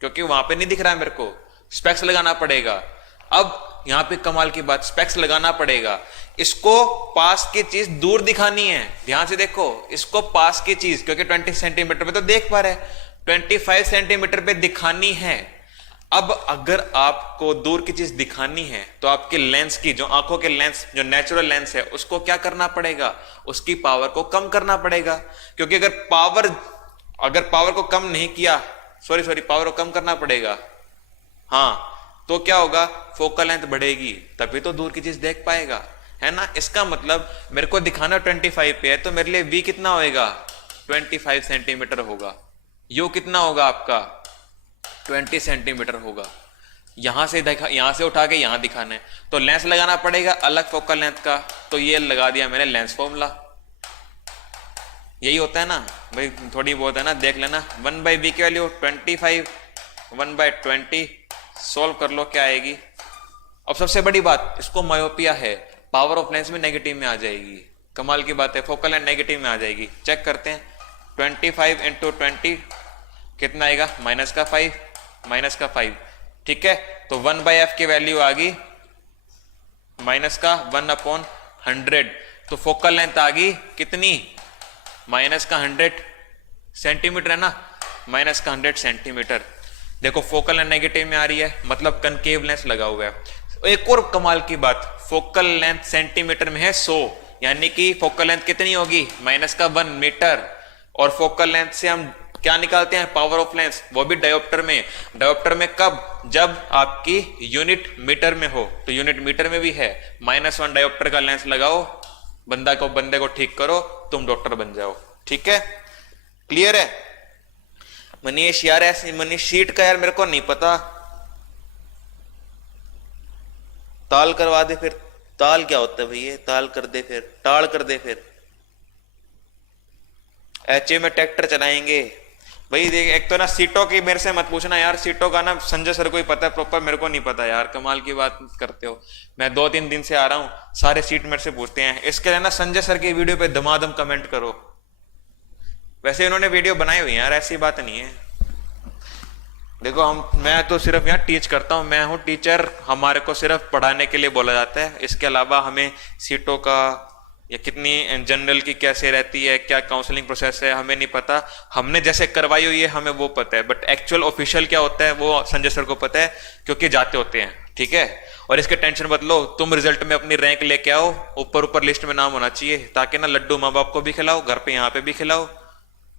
क्योंकि वहां पे नहीं दिख रहा है मेरे को, स्पेक्स लगाना पड़ेगा। अब यहां पे कमाल की बात, स्पेक्स लगाना पड़ेगा, इसको पास की चीज दूर दिखानी है। ध्यान से देखो, इसको पास की चीज, क्योंकि 20 सेंटीमीटर पे तो देख पा रहे, 25 सेंटीमीटर पे दिखानी है। अब अगर आपको दूर की चीज दिखानी है तो आपके लेंस की, जो आंखों के लेंस, जो नेचुरल लेंस है, उसको क्या करना पड़ेगा, उसकी पावर को कम करना पड़ेगा। क्योंकि अगर पावर को कम नहीं किया, पावर को कम करना पड़ेगा, हाँ, तो क्या होगा, फोकल लेंथ बढ़ेगी, तभी तो दूर की चीज देख पाएगा, है ना। इसका मतलब मेरे को दिखाना 25 पे है तो मेरे लिए v कितना होएगा, 25 सेंटीमीटर होगा। यू कितना होगा आपका, 20 सेंटीमीटर होगा। यहां से उठा के यहां दिखाना है तो लेंस लगाना पड़ेगा अलग फोकल लेंथ का, तो ये लगा दिया मैंने लेंस फॉर्मूला। यही होता है ना भाई, थोड़ी बहुत है ना, देख लेना। 1/v की वैल्यू 25, 1/20, सोल्व कर लो क्या आएगी। अब सबसे बड़ी बात, इसको मायोपिया है, पावर ऑफ लेंस में नेगेटिव में आ जाएगी। कमाल की बात है, फोकल लेंथ नेगेटिव में आ जाएगी। चेक करते हैं, 25 × 20 कितना आएगा, -5, ठीक है। तो 1/f की वैल्यू आ गई -1/100, तो फोकल लेंथ आ गई कितनी, -100 सेंटीमीटर है ना, -100 सेंटीमीटर। देखो फोकल लेंथ नेगेटिव में आ रही है, मतलब कनकेव लेंस लगा हुआ है। एक और कमाल की बात, फोकल लेंथ सेंटीमीटर में है 100, यानी कि फोकल लेंथ कितनी होगी, -1 मीटर। और फोकल लेंथ से हम क्या निकालते हैं, पावर ऑफ लेंस, वो भी डायोप्टर में। डायोप्टर में कब, जब आपकी यूनिट मीटर में हो, तो यूनिट मीटर में भी है। -1 डायोप्टर का लेंस लगाओ, बंदे को ठीक करो, तुम डॉक्टर बन जाओ, ठीक है। क्लियर है मनीष? यार ऐसी मनीष शीट का यार मेरे को नहीं पता, ताल करवा दे फिर। ताल क्या होता है भैया, ताल कर दे फिर, टाल कर दे फिर। एचए में ट्रैक्टर चलाएंगे भाई। देख, एक तो ना सीटों की मेरे से मत पूछना यार, सीटों का ना संजय सर को ही पता है प्रॉपर, मेरे को नहीं पता यार। कमाल की बात करते हो, मैं 2-3 दिन से आ रहा हूं, सारे सीट मेरे से पूछते हैं। इसके लिए ना संजय सर की वीडियो पे धमाधम कमेंट करो। वैसे इन्होंने वीडियो बनाई हुई है यार, ऐसी बात नहीं है। देखो मैं तो सिर्फ यहाँ टीच करता हूँ, मैं हूँ टीचर, हमारे को सिर्फ पढ़ाने के लिए बोला जाता है। इसके अलावा हमें सीटों का या कितनी जनरल की कैसे रहती है, क्या काउंसलिंग प्रोसेस है, हमें नहीं पता। हमने जैसे करवाई हुई है हमें वो पता है, बट एक्चुअल ऑफिशियल क्या होता है वो संजय सर को पता है, क्योंकि जाते होते हैं, ठीक है। और इसके टेंशन मत लो, तुम रिजल्ट में अपनी रैंक लेके आओ, ऊपर लिस्ट में नाम होना चाहिए, ताकि ना लड्डू माँ बाप को भी खिलाओ, घर पे यहाँ पे भी खिलाओ।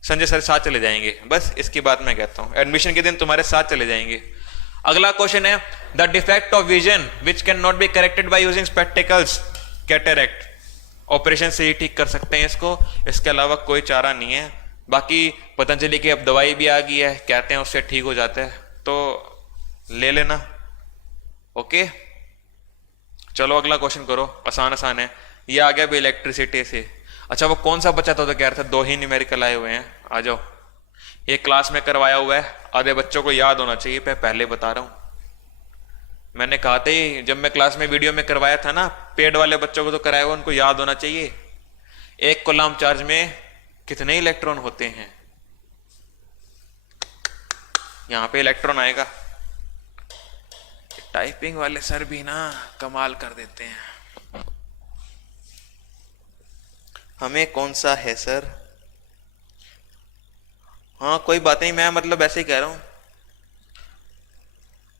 संजय सर साथ चले जाएंगे, बस इसकी बात मैं कहता हूँ। एडमिशन के दिन तुम्हारे साथ चले जाएंगे। अगला क्वेश्चन है, the defect of vision which can not be corrected by using spectacles, cataract. Operation से ही ठीक कर सकते हैं इसको, इसके अलावा कोई चारा नहीं है। बाकी पतंजलि की अब दवाई भी आ गई है, कहते हैं उससे ठीक हो जाता है, तो ले लेना। ओके चलो अगला क्वेश्चन करो, आसान है। ये आ गया भी इलेक्ट्रिसिटी से। अच्छा वो कौन सा बच्चा था तो कह रहा था 2 ही न्यूमेरिकल आए हुए हैं, आ जाओ। ये क्लास में करवाया हुआ है, आधे बच्चों को याद होना चाहिए, मैं पहले बता रहा हूं। मैंने कहा था ही जब मैं क्लास में वीडियो में करवाया था ना, पेड वाले बच्चों को तो कराया हुआ, उनको याद होना चाहिए। 1 कूलम्ब चार्ज में कितने इलेक्ट्रॉन होते हैं, यहां पे इलेक्ट्रॉन आएगा। टाइपिंग वाले सर भी ना कमाल कर देते हैं। हमें कौन सा है सर? हाँ कोई बात नहीं, मैं मतलब ऐसे ही कह रहा हूं।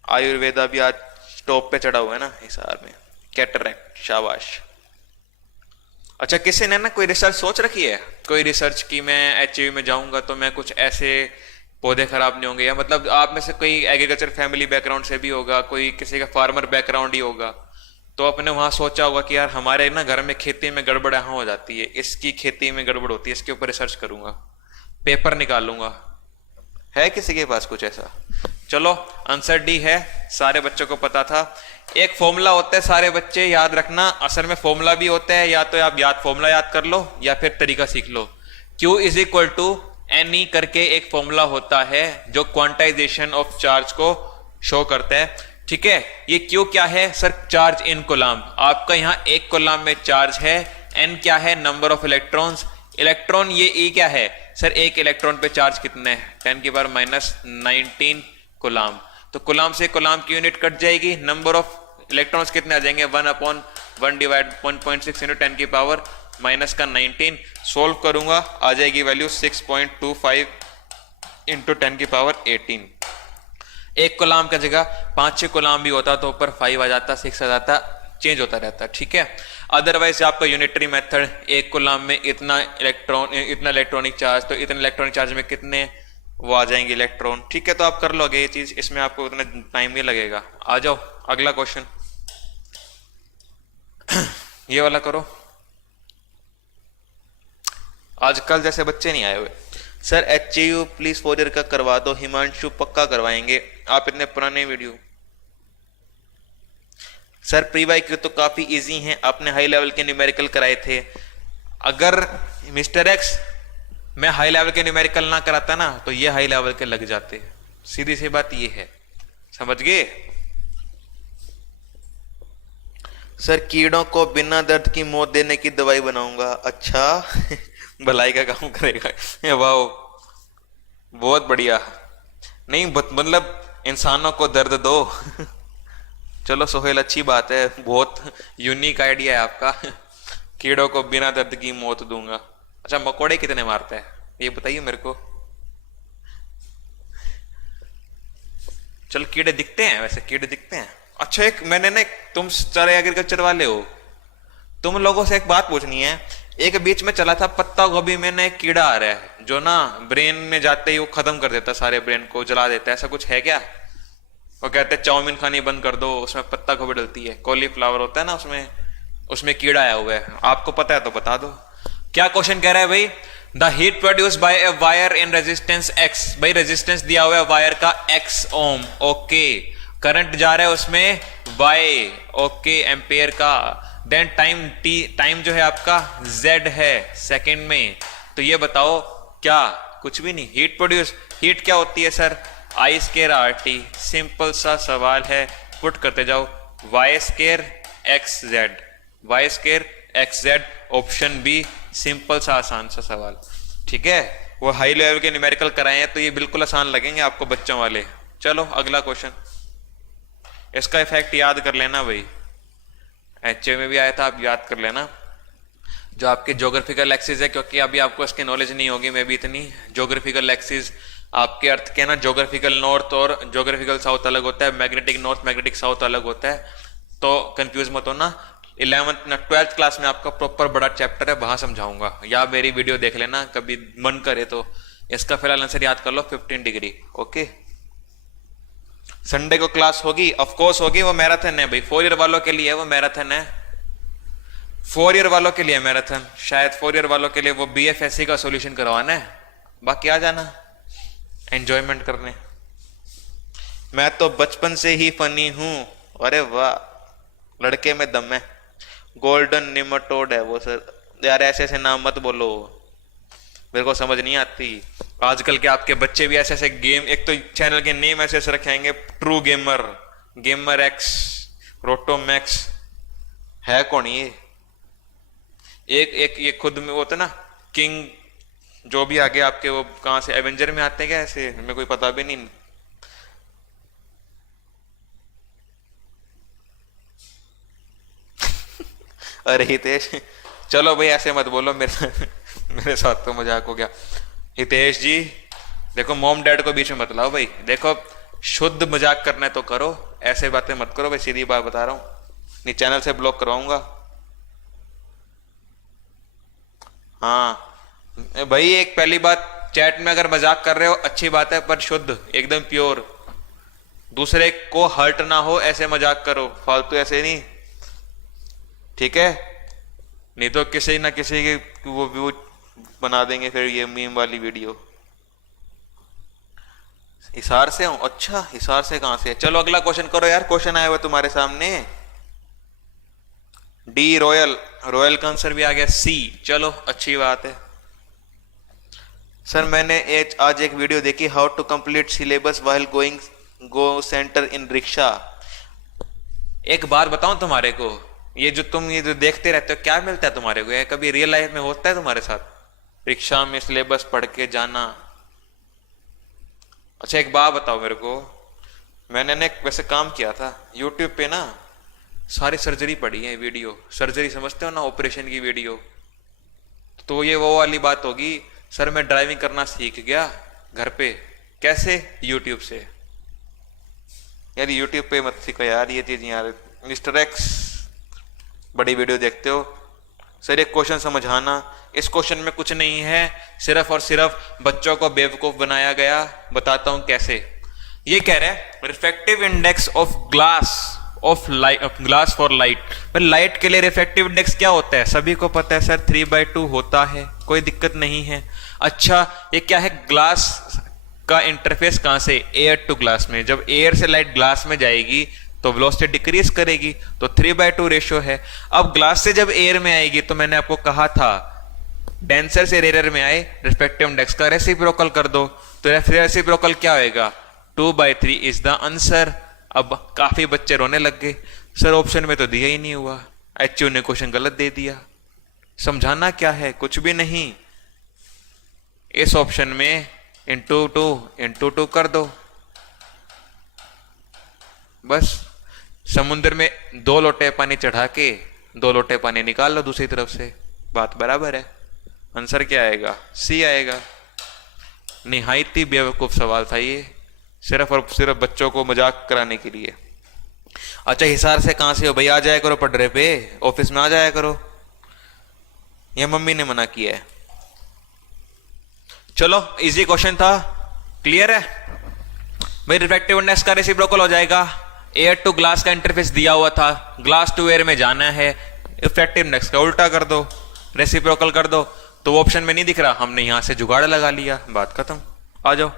आयुर्वेदा भी आज टॉप पे चढ़ा हुआ है ना हिसार में। कैटरेक्ट, शाबाश। अच्छा किसी ने ना कोई रिसर्च सोच रखी है, कोई रिसर्च की मैं एचयू में जाऊंगा तो मैं कुछ ऐसे पौधे खराब नहीं होंगे, या मतलब आप में से कोई एग्रीकल्चर फैमिली बैकग्राउंड से भी होगा, कोई किसी का फार्मर बैकग्राउंड ही होगा, तो अपने वहां सोचा होगा कि यार हमारे ना घर में खेती में गड़बड़ यहाँ हो जाती है, इसकी खेती में गड़बड़ होती है, इसके ऊपर रिसर्च करूंगा, पेपर निकालूंगा। है किसी के पास कुछ ऐसा? चलो आंसर डी है, सारे बच्चों को पता था। एक फॉर्मूला होता है, सारे बच्चे याद रखना, असल में फॉर्मूला भी होता है, या तो आप फॉर्मूला याद कर लो या फिर तरीका सीख लो। Q is equal to NE करके एक फॉर्मूला होता है जो क्वांटाइजेशन ऑफ चार्ज को शो करता है, ठीक है। ये Q क्या है सर? Charge in coulomb. आपका यहाँ एक कोलम्ब में चार्ज है। N क्या है? Number of electrons. इलेक्ट्रॉन ये E क्या है सर? एक इलेक्ट्रॉन पे चार्ज कितने हैं? 10 की पावर -19 कोलम्ब। तो कोलम्ब से कोलम्ब की यूनिट कट जाएगी, नंबर ऑफ इलेक्ट्रॉन्स कितने आ जाएंगे? 1/1 डिवाइड 1.6 इंटू 10 की पावर -19। सोल्व करूंगा, आ जाएगी वैल्यू 6.25 इंटू 10 की पावर 18। एक कोलम्ब का जगह 5-6 कोलम्ब भी होता तो ऊपर 5 आ जाता, 6 आ जाता, चेंज होता रहता, ठीक है। अदरवाइज आपका यूनिटरी मेथड, एक कोलम्ब में इतना इलेक्ट्रॉनिक चार्ज, तो इतने इलेक्ट्रॉनिक चार्ज में कितने वो आ जाएंगे इलेक्ट्रॉन, ठीक है। तो आप कर लोगे ये चीज, इसमें आपको उतना टाइम नहीं लगेगा। आ जाओ अगला क्वेश्चन, ये वाला करो। आजकल जैसे बच्चे नहीं आए हुए। सर HAU प्लीज 4 ईयर का करवा दो। हिमांशु पक्का करवाएंगे, आप इतने पुराने video. Sir P Y Q तो काफी इजी हैं, आपने हाई लेवल के न्यूमेरिकल कराए थे। अगर मिस्टर एक्स मैं हाई लेवल के न्यूमेरिकल ना कराता ना तो ये हाई लेवल के लग जाते, सीधी सी बात ये है, समझ गए। सर कीड़ों को बिना दर्द की मौत देने की दवाई बनाऊंगा। अच्छा भलाई का काम करेगा, वाह बहुत बढ़िया। नहीं मतलब इंसानों को दर्द दो चलो सोहेल अच्छी बात है, बहुत यूनिक आइडिया है आपका कीड़ों को बिना दर्द की मौत दूंगा। अच्छा मकोड़े कितने मारते हैं ये बताइए मेरे को। चल कीड़े दिखते हैं, वैसे कीड़े दिखते हैं। अच्छा एक मैंने ना, तुम सारे एग्रीकल्चर वाले हो, तुम लोगों से एक बात पूछनी है। एक बीच में चला था पत्ता गोभी में ना एक कीड़ा आ रहा है जो ना ब्रेन में जाते ही वो खत्म कर देता है, सारे ब्रेन को जला देता है, ऐसा कुछ है क्या? वो कहते हैं चाउमीन खानी बंद कर दो, उसमें पत्ता गोभी डलती है, कॉलीफ्लावर होता है ना, उसमें कीड़ा आया हुआ है। आपको पता है तो बता दो। क्या क्वेश्चन कह रहा है भाई? The heat produce by a wire in resistance x। भाई रेजिस्टेंस दिया हुआ है वायर का x ओम, ओके। करंट जा रहा है उसमें y, ओके, एम्पेयर का। देन टाइम t, टाइम जो है आपका z है सेकंड में। तो ये बताओ क्या? कुछ भी नहीं। हीट प्रोड्यूस, हीट क्या होती है sir? I square RT। Simple सा सवाल है, पुट करते जाओ। y square xz, y square xz, option B. Simple सा आसान सा सवाल, ठीक है। वो हाई लेवल के न्यूमेरिकल कराए हैं तो ये बिल्कुल आसान लगेंगे आपको बच्चों वाले। चलो अगला क्वेश्चन, इसका इफेक्ट याद कर लेना भाई, HA में भी आया था, आप याद कर लेना। जो आपके ज्योग्राफिकल एक्सिस है, क्योंकि अभी आपको इसकी नॉलेज नहीं होगी मैं भी इतनी। ज्योग्राफिकल एक्सिस आपके अर्थ के ना, ज्योग्राफिकल नॉर्थ और ज्योग्राफिकल साउथ अलग होता है, मैग्नेटिक नॉर्थ मैग्नेटिक साउथ अलग होता है, तो कंफ्यूज मत होना। 12th क्लास में आपका प्रॉपर बड़ा चैप्टर है, वहां समझाऊंगा, या मेरी वीडियो देख लेना कभी मन करे तो। इसका फिलहाल आंसर याद कर लो, 15 डिग्री, ओके। संडे को क्लास होगी, ऑफ कोर्स होगी, वो मैराथन है भाई, 4 ईयर वालों के लिए वो मैराथन है, 4 ईयर वालों के लिए मैराथन। शायद 4 ईयर वालों के लिए वो BFSC का सॉल्यूशन करवाना है, बाकी आ जाना एंजॉयमेंट करने। मैं तो बचपन से ही फनी हूं। अरे वाह, लड़के में दम है। गोल्डन निमटोड है वो सर। यार ऐसे ऐसे नाम मत बोलो, मेरे को समझ नहीं आती। आजकल के आपके बच्चे भी ऐसे ऐसे गेम, एक तो चैनल के नेम ऐसे ऐसे रखेंगे, ट्रू गेमर, गेमर एक्स, रोटोमैक्स, है कौन ये? एक ये खुद में वो होता ना किंग, जो भी आगे आपके वो कहां से एवेंजर में आते हैं क्या? ऐसे हमें कोई पता भी नहीं। अरे हितेश, चलो भाई ऐसे मत बोलो, मेरे साथ तो मजाक हो गया। हितेश जी देखो, मॉम डैड को बीच में मत लाओ भाई। देखो शुद्ध मजाक करना है तो करो, ऐसे बातें मत करो भाई, सीधी बात बता रहा हूं, नहीं चैनल से ब्लॉक करवाऊंगा। हाँ भाई, एक पहली बात, चैट में अगर मजाक कर रहे हो अच्छी बात है, पर शुद्ध एकदम प्योर, दूसरे को हर्ट ना हो ऐसे मजाक करो, फालतू ऐसे नहीं, ठीक है? नहीं तो किसी ना किसी के वो व्यू बना देंगे फिर ये मीम वाली वीडियो। हिसार से हूं? अच्छा, हिसार से कहां से? चलो अगला क्वेश्चन करो यार, क्वेश्चन आया हुआ तुम्हारे सामने। डी रॉयल, रॉयल का आंसर भी आ गया। सी, चलो अच्छी बात है। सर मैंने आज एक वीडियो देखी, how to complete syllabus while going go centre in rickshaw. एक बात बताऊं तुम्हारे को, ये जो देखते रहते हो, क्या मिलता है तुम्हारे को? ये कभी रियल लाइफ में होता है तुम्हारे साथ? रिक्शा में सिलेबस पढ़ के जाना। अच्छा एक बात बताओ मेरे को, मैंने ना वैसे काम किया था यूट्यूब पे ना, सारी सर्जरी पड़ी है वीडियो। सर्जरी समझते हो ना, ऑपरेशन की वीडियो। तो ये वो वाली बात होगी, सर मैं ड्राइविंग करना सीख गया घर पे। कैसे? यूट्यूब से। यार यूट्यूब पे मत सीखो यार ये चीज यार। मिस्टर एक्स बड़ी वीडियो देखते हो। सर एक क्वेश्चन समझाना, इस क्वेश्चन में कुछ नहीं है, सिर्फ और सिर्फ बच्चों को बेवकूफ बनाया गया। बताता हूं कैसे। ये कह रहे हैं refractive index of glass of light, glass for light. पर लाइट के लिए रिफ्रैक्टिव इंडेक्स क्या होता है? सभी को पता है सर, 3/2 होता है, कोई दिक्कत नहीं है। अच्छा ये क्या है? ग्लास का इंटरफेस कहां से? एयर टू ग्लास में। जब एयर से लाइट ग्लास में जाएगी तो वेलोसिटी डिक्रीज करेगी, तो 3/2 रेशियो है। अब ग्लास से जब एयर में आएगी, तो मैंने आपको कहा था डेंसर से रेयर में आए, रिफ्रैक्टिव इंडेक्स का रेसिप्रोकल कर दो। तो रेसिप्रोकल क्या होएगा? 2/3 इज द आंसर। अब काफी बच्चे रोने लग गए, सर ऑप्शन में तो दिया ही नहीं हुआ, एचयू ने क्वेश्चन गलत दे दिया। समझाना क्या है? कुछ भी नहीं। इस ऑप्शन में इंटू टू कर दो बस। समुद्र में 2 लोटे पानी चढ़ा के 2 लोटे पानी निकाल लो दूसरी तरफ से, बात बराबर है। आंसर क्या आएगा? सी आएगा। निहायती बेवकूफ सवाल था ये, सिर्फ और सिर्फ बच्चों को मजाक कराने के लिए। अच्छा हिसार से कहां से हो भाई? आ जाया करो पटरे पे, ऑफिस में आ जाया करो, ये मम्मी ने मना किया है। चलो इजी क्वेश्चन था, क्लियर है भाई। रिफ्रैक्टिव इंडेक्स का रेसिप्रोकल हो जाएगा। एयर टू ग्लास का इंटरफेस दिया हुआ था, ग्लास टू एयर में जाना है, रिफ्रैक्टिव इंडेक्स का उल्टा कर दो, रेसिप्रोकल कर दो। तो वो ऑप्शन में नहीं दिख रहा, हमने यहां से जुगाड़ लगा लिया, बात खत्म। आ जाओ।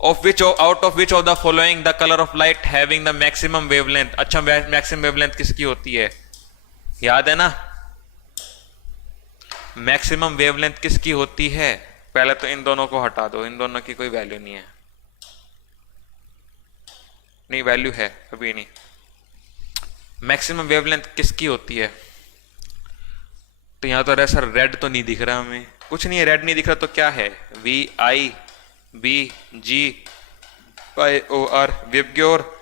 Out of which of the following the colour of light having the maximum wavelength. अच्छा मैक्सिमम वेवलेंथ किसकी होती है? याद है ना, मैक्सिमम वेवलेंथ किसकी होती है? पहले तो इन दोनों को हटा दो, इन दोनों की कोई वैल्यू नहीं है। नहीं वैल्यू है, अभी नहीं। मैक्सिमम वेवलेंथ किसकी होती है? तो यहां तो सर रेड तो नहीं दिख रहा हमें, कुछ नहीं है, रेड नहीं दिख रहा तो क्या है? VIBGOR VIBGYOR.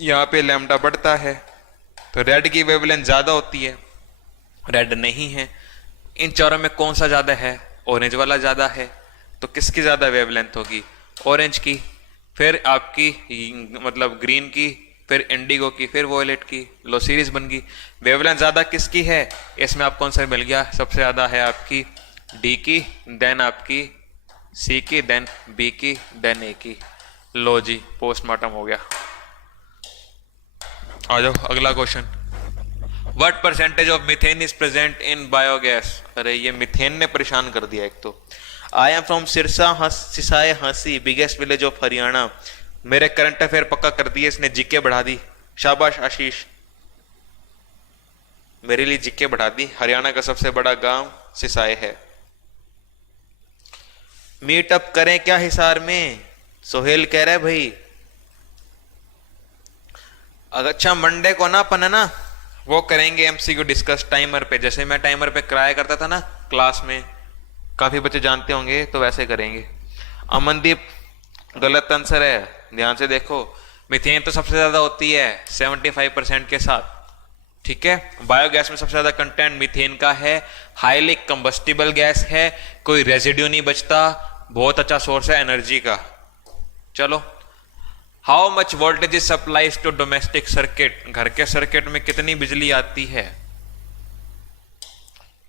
यहां पे लैम्डा बढ़ता है, तो रेड की वेवलेंथ ज्यादा होती है, रेड नहीं है। इन चारों में कौन सा ज्यादा है? ऑरेंज वाला ज्यादा है। तो किसकी ज्यादा वेवलेंथ होगी? ऑरेंज की, फिर आपकी मतलब ग्रीन की, फिर इंडिगो की, फिर वॉयलेट की। लो सीरीज बन गई। वेवलेंथ ज्यादा किसकी है? इसमें आपको आंसर मिल गया, सबसे ज्यादा है आपकी डी की, देन आपकी सी की, देन बी की, देन ए की। लो जी पोस्टमार्टम हो गया। आ जाओ अगला question. What percentage of methane is present in biogas. अरे ये मीथेन ने परेशान कर दिया एक तो। आई एम फ्रॉम सिरसा सिसाए हंसी, बिगेस्ट विलेज ऑफ हरियाणा। मेरे करंट अफेयर पक्का कर दिए इसने, जीके बढ़ा दी। शाबाश आशीष, मेरे लिए जीके बढ़ा दी। हरियाणा का सबसे बड़ा गांव सिसाए है। मीटअप करें क्या हिसार में? सोहेल कह रहा है भाई। अच्छा मंडे को ना अपन है ना वो करेंगे एमसीक्यू डिस्कस टाइमर पे, जैसे मैं टाइमर पे कराया करता था ना क्लास में, काफी बच्चे जानते होंगे, तो वैसे करेंगे। अमनदीप गलत आंसर है, ध्यान से देखो। मीथेन तो सबसे ज्यादा होती है 75% के साथ, ठीक है। बायोगैस में सबसे ज्यादा कंटेंट मीथेन का है, हाईली कंबस्टिबल गैस है, कोई रेजिड्यू नहीं बचता, बहुत अच्छा सोर्स है एनर्जी का। चलो, how much voltage is supplies to domestic circuit. घर के सर्किट में कितनी बिजली आती है?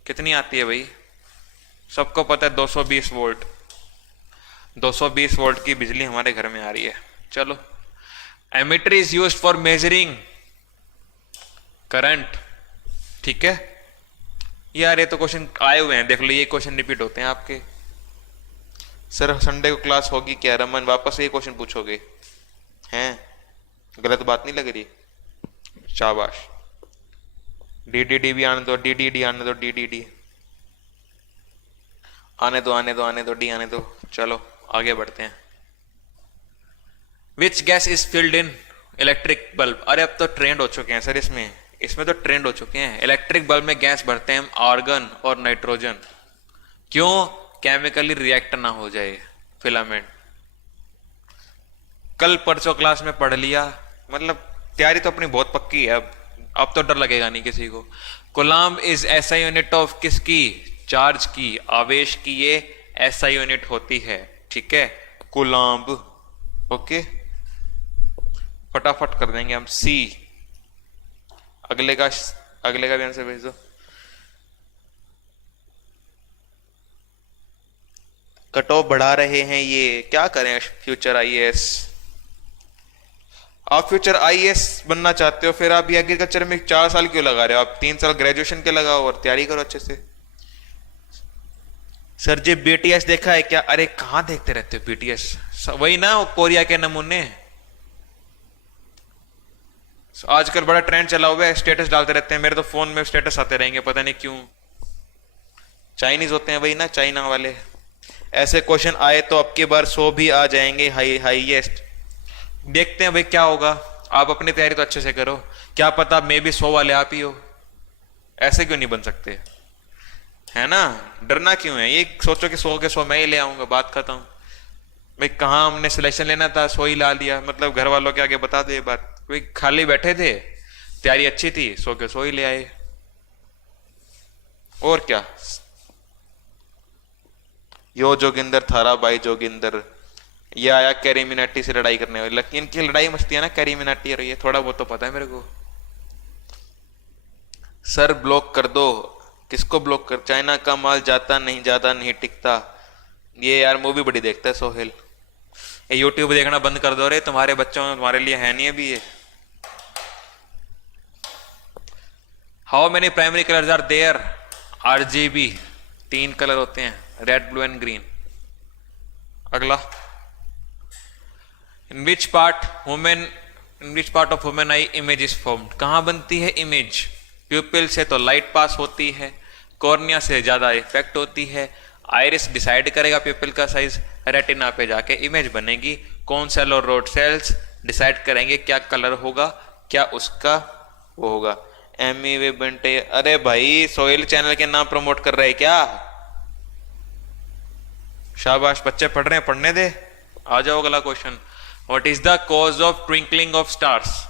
कितनी आती है भाई? सबको पता है 220 वोल्ट। 220 वोल्ट की बिजली हमारे घर में आ रही है। चलो, ammeter is used for measuring current, ठीक है। यार ये तो क्वेश्चन आए हुए हैं, देख लो, ये क्वेश्चन रिपीट होते हैं आपके। सर संडे को क्लास होगी क्या? रमन वापस ये क्वेश्चन पूछोगे हैं? गलत बात नहीं लग रही? शाबाश। डीडीडी भी आने दो, डीडीडी आने दो, डीडीडी आने दो, आने दो, आने दो, डी आने दो। चलो आगे बढ़ते हैं। Which gas is filled in electric bulb? अरे अब तो ट्रेंड हो चुके हैं सर, इसमें तो ट्रेंड हो चुके हैं। इलेक्ट्रिक बल्ब में गैस भरते हैं हम आर्गन और नाइट्रोजन। क्यों? केमिकली रिएक्ट ना हो जाए फिलामेंट। कल परसों क्लास में पढ़ लिया, मतलब तैयारी तो अपनी बहुत पक्की है। अब तो डर लगेगा नहीं किसी को। कूलम्ब इज ऐसा यूनिट ऑफ किसकी? चार्ज की, आवेश की ये ऐसा यूनिट होती है। ठीक है, कूलम्ब। ओके, फटाफट कर देंगे हम। सी अगले का भी आंसर भेज दो। कट ऑफ बढ़ा रहे हैं ये, क्या करें? Future IAS. आप फ्यूचर आईएएस बनना चाहते हो, फिर आप ये एग्रीकल्चर में 4 साल क्यों लगा रहे हो? आप 3 साल ग्रेजुएशन के लगाओ और तैयारी करो अच्छे से। सर जी बीटीएस देखा है क्या? अरे कहां देखते रहते हो बीटीएस? वही ना, वो कोरिया के नमूने। आजकल बड़ा ट्रेंड चला हुआ है, स्टेटस डालते रहते हैं। मेरे तो फोन में स्टेटस आते रहेंगे, पता नहीं क्यों। चाइनीज होते हैं वही ना, चाइना वाले। ऐसे क्वेश्चन आए तो अब की बार 100 भी आ जाएंगे, हाईएस्ट। देखते हैं भाई क्या होगा। आप अपनी तैयारी तो अच्छे से करो, क्या पता मे भी 100 वाले आप ही हो। ऐसे क्यों नहीं बन सकते, है ना? डरना क्यों है? ये सोचो कि 100 के 100 मैं ही ले आऊंगा, बात खत्म। भाई कहाँ हमने सिलेक्शन लेना था, 100 ही ला लिया। मतलब घर वालों के आगे बता दो ये बात। कोई खाली बैठे थे, तैयारी अच्छी थी, 100 के 100 ही ले आए। और क्या? यो जोगिंदर थारा भाई जोगिंदर, ये आया कैरीमिनाटी से लड़ाई करने वाली। लेकिन इनकी लड़ाई मस्ती है ना कैरीमिनाटी, और ये थोड़ा बहुत तो पता है मेरे को। सर ब्लॉक कर दो। किसको ब्लॉक कर? चाइना का माल जाता नहीं, ज्यादा नहीं टिकता। ये यार मूवी बड़ी देखता है सोहेल। ये यूट्यूब देखना बंद कर दो रे, तुम्हारे बच्चों तुम्हारे लिए है नहीं अभी ये। How many primary colours are there? RGB 3 colour होते हैं, रेड, ब्लू एंड ग्रीन। अगला, in which part of human eye image is formed? कहां बनती है इमेज? प्यूपिल से तो लाइट पास होती है, कॉर्निया से ज्यादा इफेक्ट होती है, आइरिस डिसाइड करेगा प्यूपिल का साइज, रेटिना पे जाके इमेज बनेगी, कौन सेल और रोड सेल्स डिसाइड करेंगे क्या कलर होगा, क्या उसका वो होगा। एमी वे बंटे, अरे भाई सोहेल चैनल के नाम प्रमोट कर रहे हैं क्या? शाबाश, बच्चे पढ़ रहे हैं, पढ़ने दे। आ जाओ अगला question. What is the cause of twinkling of stars?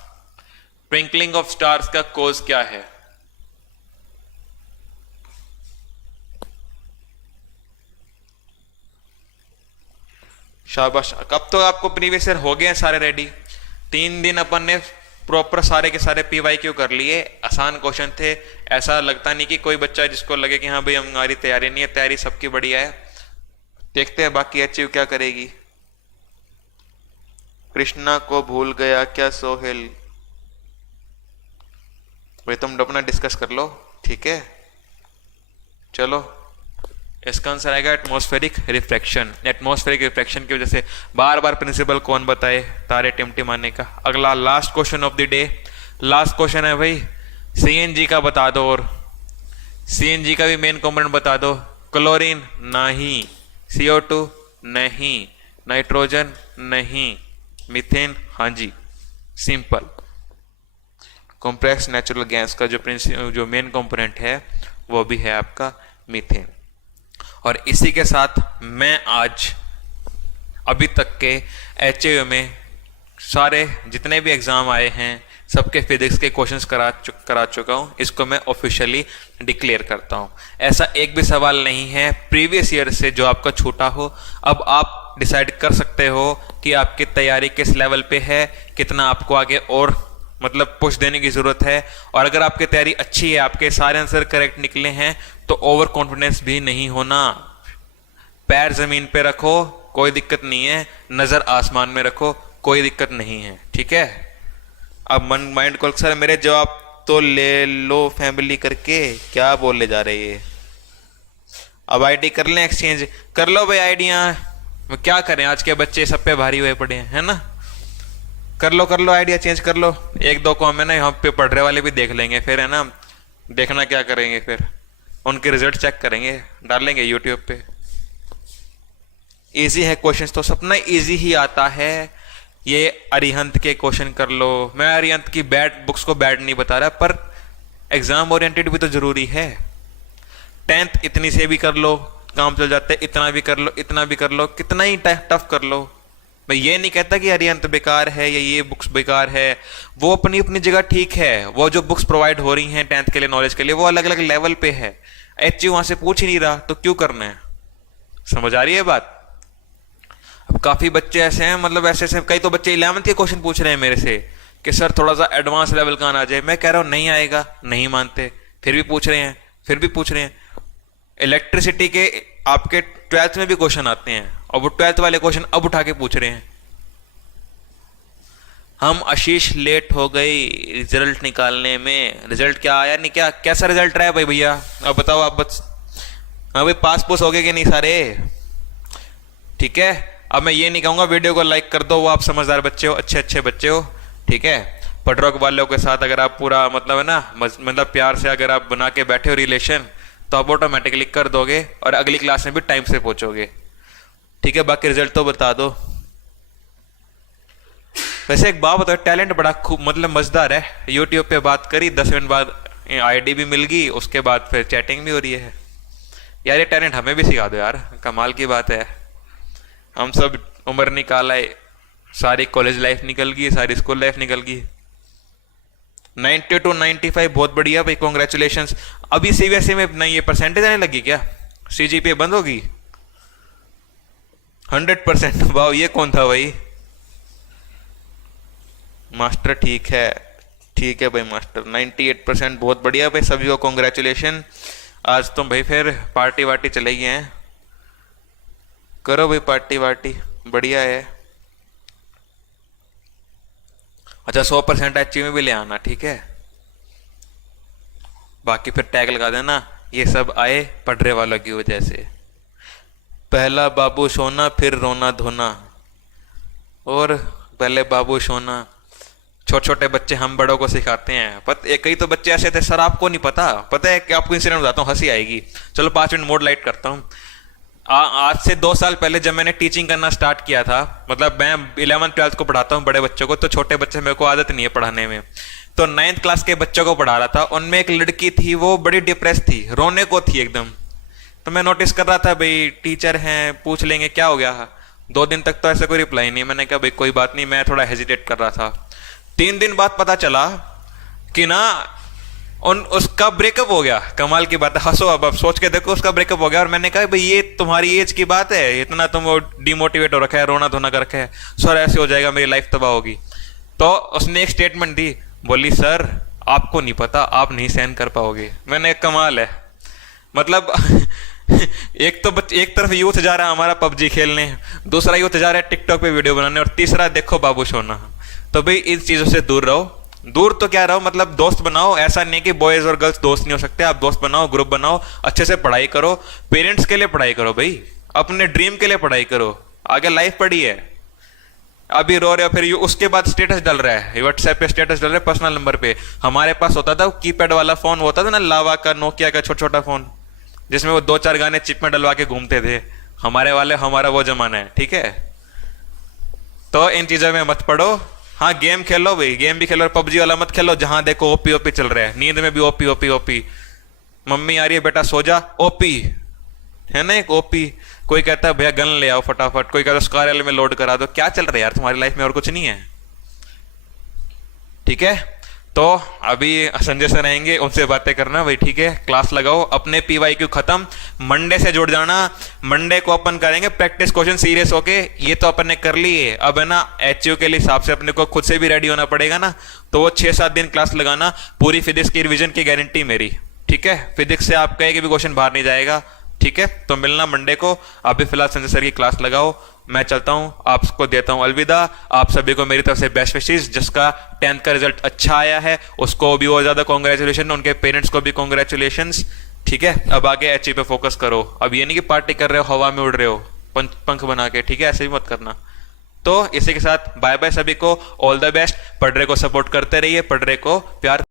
Twinkling of stars का कॉज क्या है? शाबाश, अब तो आपको प्रीवियस ईयर हो गए हैं सारे रेडी। 3 दिन अपन ने प्रॉपर सारे के सारे PYQ कर लिए। आसान क्वेश्चन थे, ऐसा लगता नहीं कि कोई बच्चा जिसको लगे कि हाँ भाई हमारी तैयारी नहीं है। तैयारी सबकी बढ़िया है। देखते हैं बाकी अचीव क्या करेगी। कृष्णा को भूल गया क्या सोहेल? भाई तुम अपना डिस्कस कर लो, ठीक है? चलो, इसका आंसर आएगा एटमॉस्फेरिक रिफ्रैक्शन। एटमॉस्फेरिक रिफ्रैक्शन की वजह से बार बार प्रिंसिपल कौन बताए तारे टिमटिमाने का। अगला last question of the day, last question है भाई, CNG का बता दो। और CNG का भी मेन कंपोनेंट बता दो। क्लोरीन नहीं, CO2 नहीं, नाइट्रोजन नहीं, मीथेन हाँ जी। सिंपल। कॉम्प्लेक्स नेचुरल गैस का जो मेन कंपोनेंट है वो भी है आपका मीथेन। और इसी के साथ मैं आज अभी तक के HAU में सारे जितने भी एग्जाम आए हैं सबके फिजिक्स के क्वेश्चंस करा चुका हूं। इसको मैं ऑफिशियली डिक्लेयर करता हूं। ऐसा एक भी सवाल नहीं है प्रीवियस ईयर से जो आपका छूटा हो। अब आप डिसाइड कर सकते हो कि आपकी तैयारी किस लेवल पे है, कितना आपको आगे और मतलब पुश देने की जरूरत है। और अगर आपकी तैयारी अच्छी है, आपके सारे आंसर करेक्ट निकले हैं, तो ओवर कॉन्फिडेंस भी नहीं होना। पैर जमीन पे रखो, कोई दिक्कत नहीं है। नजर आसमान में रखो, कोई दिक्कत नहीं है, ठीक है? अब माइंड को सर मेरे जवाब तो ले लो फैमिली करके, क्या बोलने जा रही है? अब आईडी कर लें, एक्सचेंज कर लो भाई आईडियां। वो क्या करें, आज के बच्चे सब पे भारी हुए पड़े हैं, है ना। कर लो आइडिया चेंज कर लो, एक दो को हमें ना यहाँ पे पढ़ रहे वाले भी देख लेंगे, फिर है ना देखना क्या करेंगे, फिर उनके रिजल्ट चेक करेंगे, डालेंगे यूट्यूब पे। इजी है क्वेश्चंस तो, सपना इजी ही आता है। ये अरिहंत के क्वेश्चन कर लो, मैं अरिहंत की बैड बुक्स को बैड नहीं बता रहा, पर एग्जाम ओरिएंटेड भी तो जरूरी है। 10th इतनी से भी कर लो, काम चल जाते, इतना भी कर लो, इतना भी कर लो, कितना ही टफ कर लो। मैं ये नहीं कहता कि अरिहंत बेकार है या ये बुक्स बेकार है, वो अपनी अपनी जगह ठीक है। वो जो बुक्स प्रोवाइड हो रही हैं 10th के लिए, नॉलेज के लिए, वो अलग अलग लेवल पे है। HU वहां से पूछ ही नहीं रहा, तो क्यों करना है। समझ आ रही है बात। अब काफी बच्चे ऐसे हैं, मतलब ऐसे कई तो बच्चे 11th के क्वेश्चन पूछ रहे हैं मेरे से कि सर थोड़ा सा एडवांस लेवल का आ जाए। मैं कह रहा हूं नहीं आएगा, नहीं मानते, फिर भी पूछ रहे हैं, फिर भी पूछ रहे हैं। इलेक्ट्रिसिटी के आपके 12th में भी क्वेश्चन आते हैं, और वो 12th वाले क्वेश्चन अब उठा के पूछ रहे हैं। हम आशीष लेट हो गई रिजल्ट निकालने में, रिजल्ट क्या आया नहीं, क्या कैसा रिजल्ट रहा है भाई भैया, अब बताओ आप बस। हाँ भाई, पास पुस हो गए कि नहीं सारे, ठीक है। अब मैं ये नहीं कहूंगा वीडियो को लाइक कर दो, वो आप समझदार बच्चे हो, अच्छे अच्छे बच्चे हो, ठीक है। पढ़रोक वालों के साथ अगर आप पूरा मतलब है ना, मतलब प्यार से अगर आप बना के बैठे हो रिलेशन, तो आप ऑटोमेटिकली कर दोगे और अगली क्लास में भी टाइम से पहुंचोगे, ठीक है। बाकी रिजल्ट तो बता दो। वैसे एक बात बताओ, टैलेंट बड़ा खूब मतलब मजेदार है। यूट्यूब पे बात करी, 10 मिनट बाद आईडी भी मिल गई, उसके बाद फिर चैटिंग भी हो रही है। यार ये टैलेंट हमें भी सिखा दो यार, कमाल की बात है। हम सब उम्र निकाला है, सारी कॉलेज लाइफ निकल गई, सारी स्कूल लाइफ निकल गई। 90 to 95 बहुत बढ़िया भाई, कॉन्ग्रेचुलेशंस। अभी सीबीएसई में नहीं ये परसेंटेज आने लगी क्या, सीजीपीए बंद होगी 100%। वाह, ये कौन था भाई, मास्टर, ठीक है भाई मास्टर, 98% बहुत बढ़िया भाई, सभी को कॉन्ग्रेचुलेशन। आज तो भाई फिर पार्टी वार्टी चलेगी हैं, करो भाई पार्टी वार्टी, बढ़िया है। अच्छा 100% एचयू में भी ले आना, ठीक है। बाकी फिर टैग लगा देना, ये सब आए पढ़ने वालों की वजह से। पहला बाबू सोना, फिर रोना धोना, और पहले बाबू सोना। छोटे छोटे बच्चे हम बड़ों को सिखाते हैं। कई तो बच्चे ऐसे थे, सर आपको नहीं पता है कि आपको इंसिडेंट बताता हूँ, हंसी आएगी। चलो 5 मिनट मोड लाइट करता हूँ। आज से 2 साल पहले जब मैंने टीचिंग करना स्टार्ट किया था, मतलब मैं 11th 12th को पढ़ाता हूँ बड़े बच्चों को, तो छोटे बच्चे मेरे को आदत नहीं है पढ़ाने में, तो 9th क्लास के बच्चों को पढ़ा रहा था। उनमें एक लड़की थी, वो बड़ी डिप्रेस थी, रोने को थी एकदम। तो मैं नोटिस कर रहा था, भाई टीचर हैं, पूछ लेंगे क्या हो गया। 2 दिन तक तो ऐसा कोई रिप्लाई नहीं। मैंने कहा भाई कोई बात नहीं, मैं थोड़ा हेजिटेट कर रहा था। 3 दिन बाद पता चला कि ना उसका ब्रेकअप हो गया। कमाल की बात है, हंसो अब सोच के देखो, उसका ब्रेकअप हो गया। और मैंने कहा भाई ये तुम्हारी एज की बात है, इतना तुम वो डिमोटिवेट हो रखा है, रोना धोना कर रखा है, सर ऐसे हो जाएगा, मेरी लाइफ तबाह होगी। तो उसने एक स्टेटमेंट दी, बोली सर आपको नहीं पता, आप नहीं सहन कर पाओगे। मैंने कमाल है, मतलब एक तरफ यूथ जा रहा है हमारा पबजी खेलने, दूसरा यूथ जा रहा है टिकटॉक पे वीडियो बनाने, और तीसरा देखो बाबू सोना। तो भाई इन चीजों से दूर रहो, दूर तो क्या रहो, मतलब दोस्त बनाओ। ऐसा नहीं कि बॉयज और गर्ल्स दोस्त नहीं हो सकते, आप दोस्त बनाओ, ग्रुप बनाओ, अच्छे से पढ़ाई करो, पेरेंट्स के लिए पढ़ाई करो भाई, अपने ड्रीम के लिए पढ़ाई करो, आगे लाइफ पड़ी है। अभी रो रहे हो, फिर उसके बाद स्टेटस डल रहा है, व्हाट्सएप पे स्टेटस डल रहा है पर्सनल नंबर पे। हमारे पास होता था कीपैड वाला फोन, होता था ना लावा का, नोकिया का छोटा छोटा फोन, जिसमें वो 2-4 गाने चिप में डलवा के घूमते थे। हमारा वो जमाना है, ठीक है। तो इन चीजों में मत पड़ो। हाँ गेम खेलो भाई, गेम भी खेलो, पबजी वाला मत खेलो जहां देखो ओपी ओपी चल रहा है, नींद में भी ओपी ओपी ओपी, मम्मी आ रही है बेटा सो जा, ओपी है ना एक ओपी। कोई कहता है भैया गन ले आओ फटाफट, कोई कहता है स्कारल में लोड करा दो। क्या चल रहा है यार तुम्हारी लाइफ में, और कुछ नहीं है, ठीक है। तो अभी संजय सर रहेंगे, उनसे बातें करना भाई, ठीक है। क्लास लगाओ, अपने PYQ खत्म, मंडे से जुड़ जाना। मंडे को अपन करेंगे प्रैक्टिस क्वेश्चन सीरियस होके। ये तो अपन ने कर लिए, अब है ना HU के हिसाब से अपने को खुद से भी रेडी होना पड़ेगा ना। तो वो 6-7 दिन क्लास लगाना, पूरी फिजिक्स की रिविजन की गारंटी मेरी, ठीक है। फिजिक्स से आप कहे कि भी क्वेश्चन बाहर नहीं जाएगा, ठीक है। तो मिलना मंडे को। अभी फिलहाल संजय सर की क्लास लगाओ, मैं चलता हूं, आपको देता हूं अलविदा। आप सभी को मेरी तरफ से बेस्ट विशेस। जिसका 10th का रिजल्ट अच्छा आया है उसको भी बहुत ज्यादा कॉन्ग्रेचुलेशन, उनके पेरेंट्स को भी कॉन्ग्रेचुलेशन, ठीक है। अब आगे HU पे फोकस करो। अब ये नहीं कि पार्टी कर रहे हो, हवा में उड़ रहे हो, पंख बना के, ठीक है, ऐसे भी मत करना। तो इसी के साथ बाय बाय सभी को, ऑल द बेस्ट। पढ़ रहे को सपोर्ट करते रहिए, पढ़ रहे को प्यार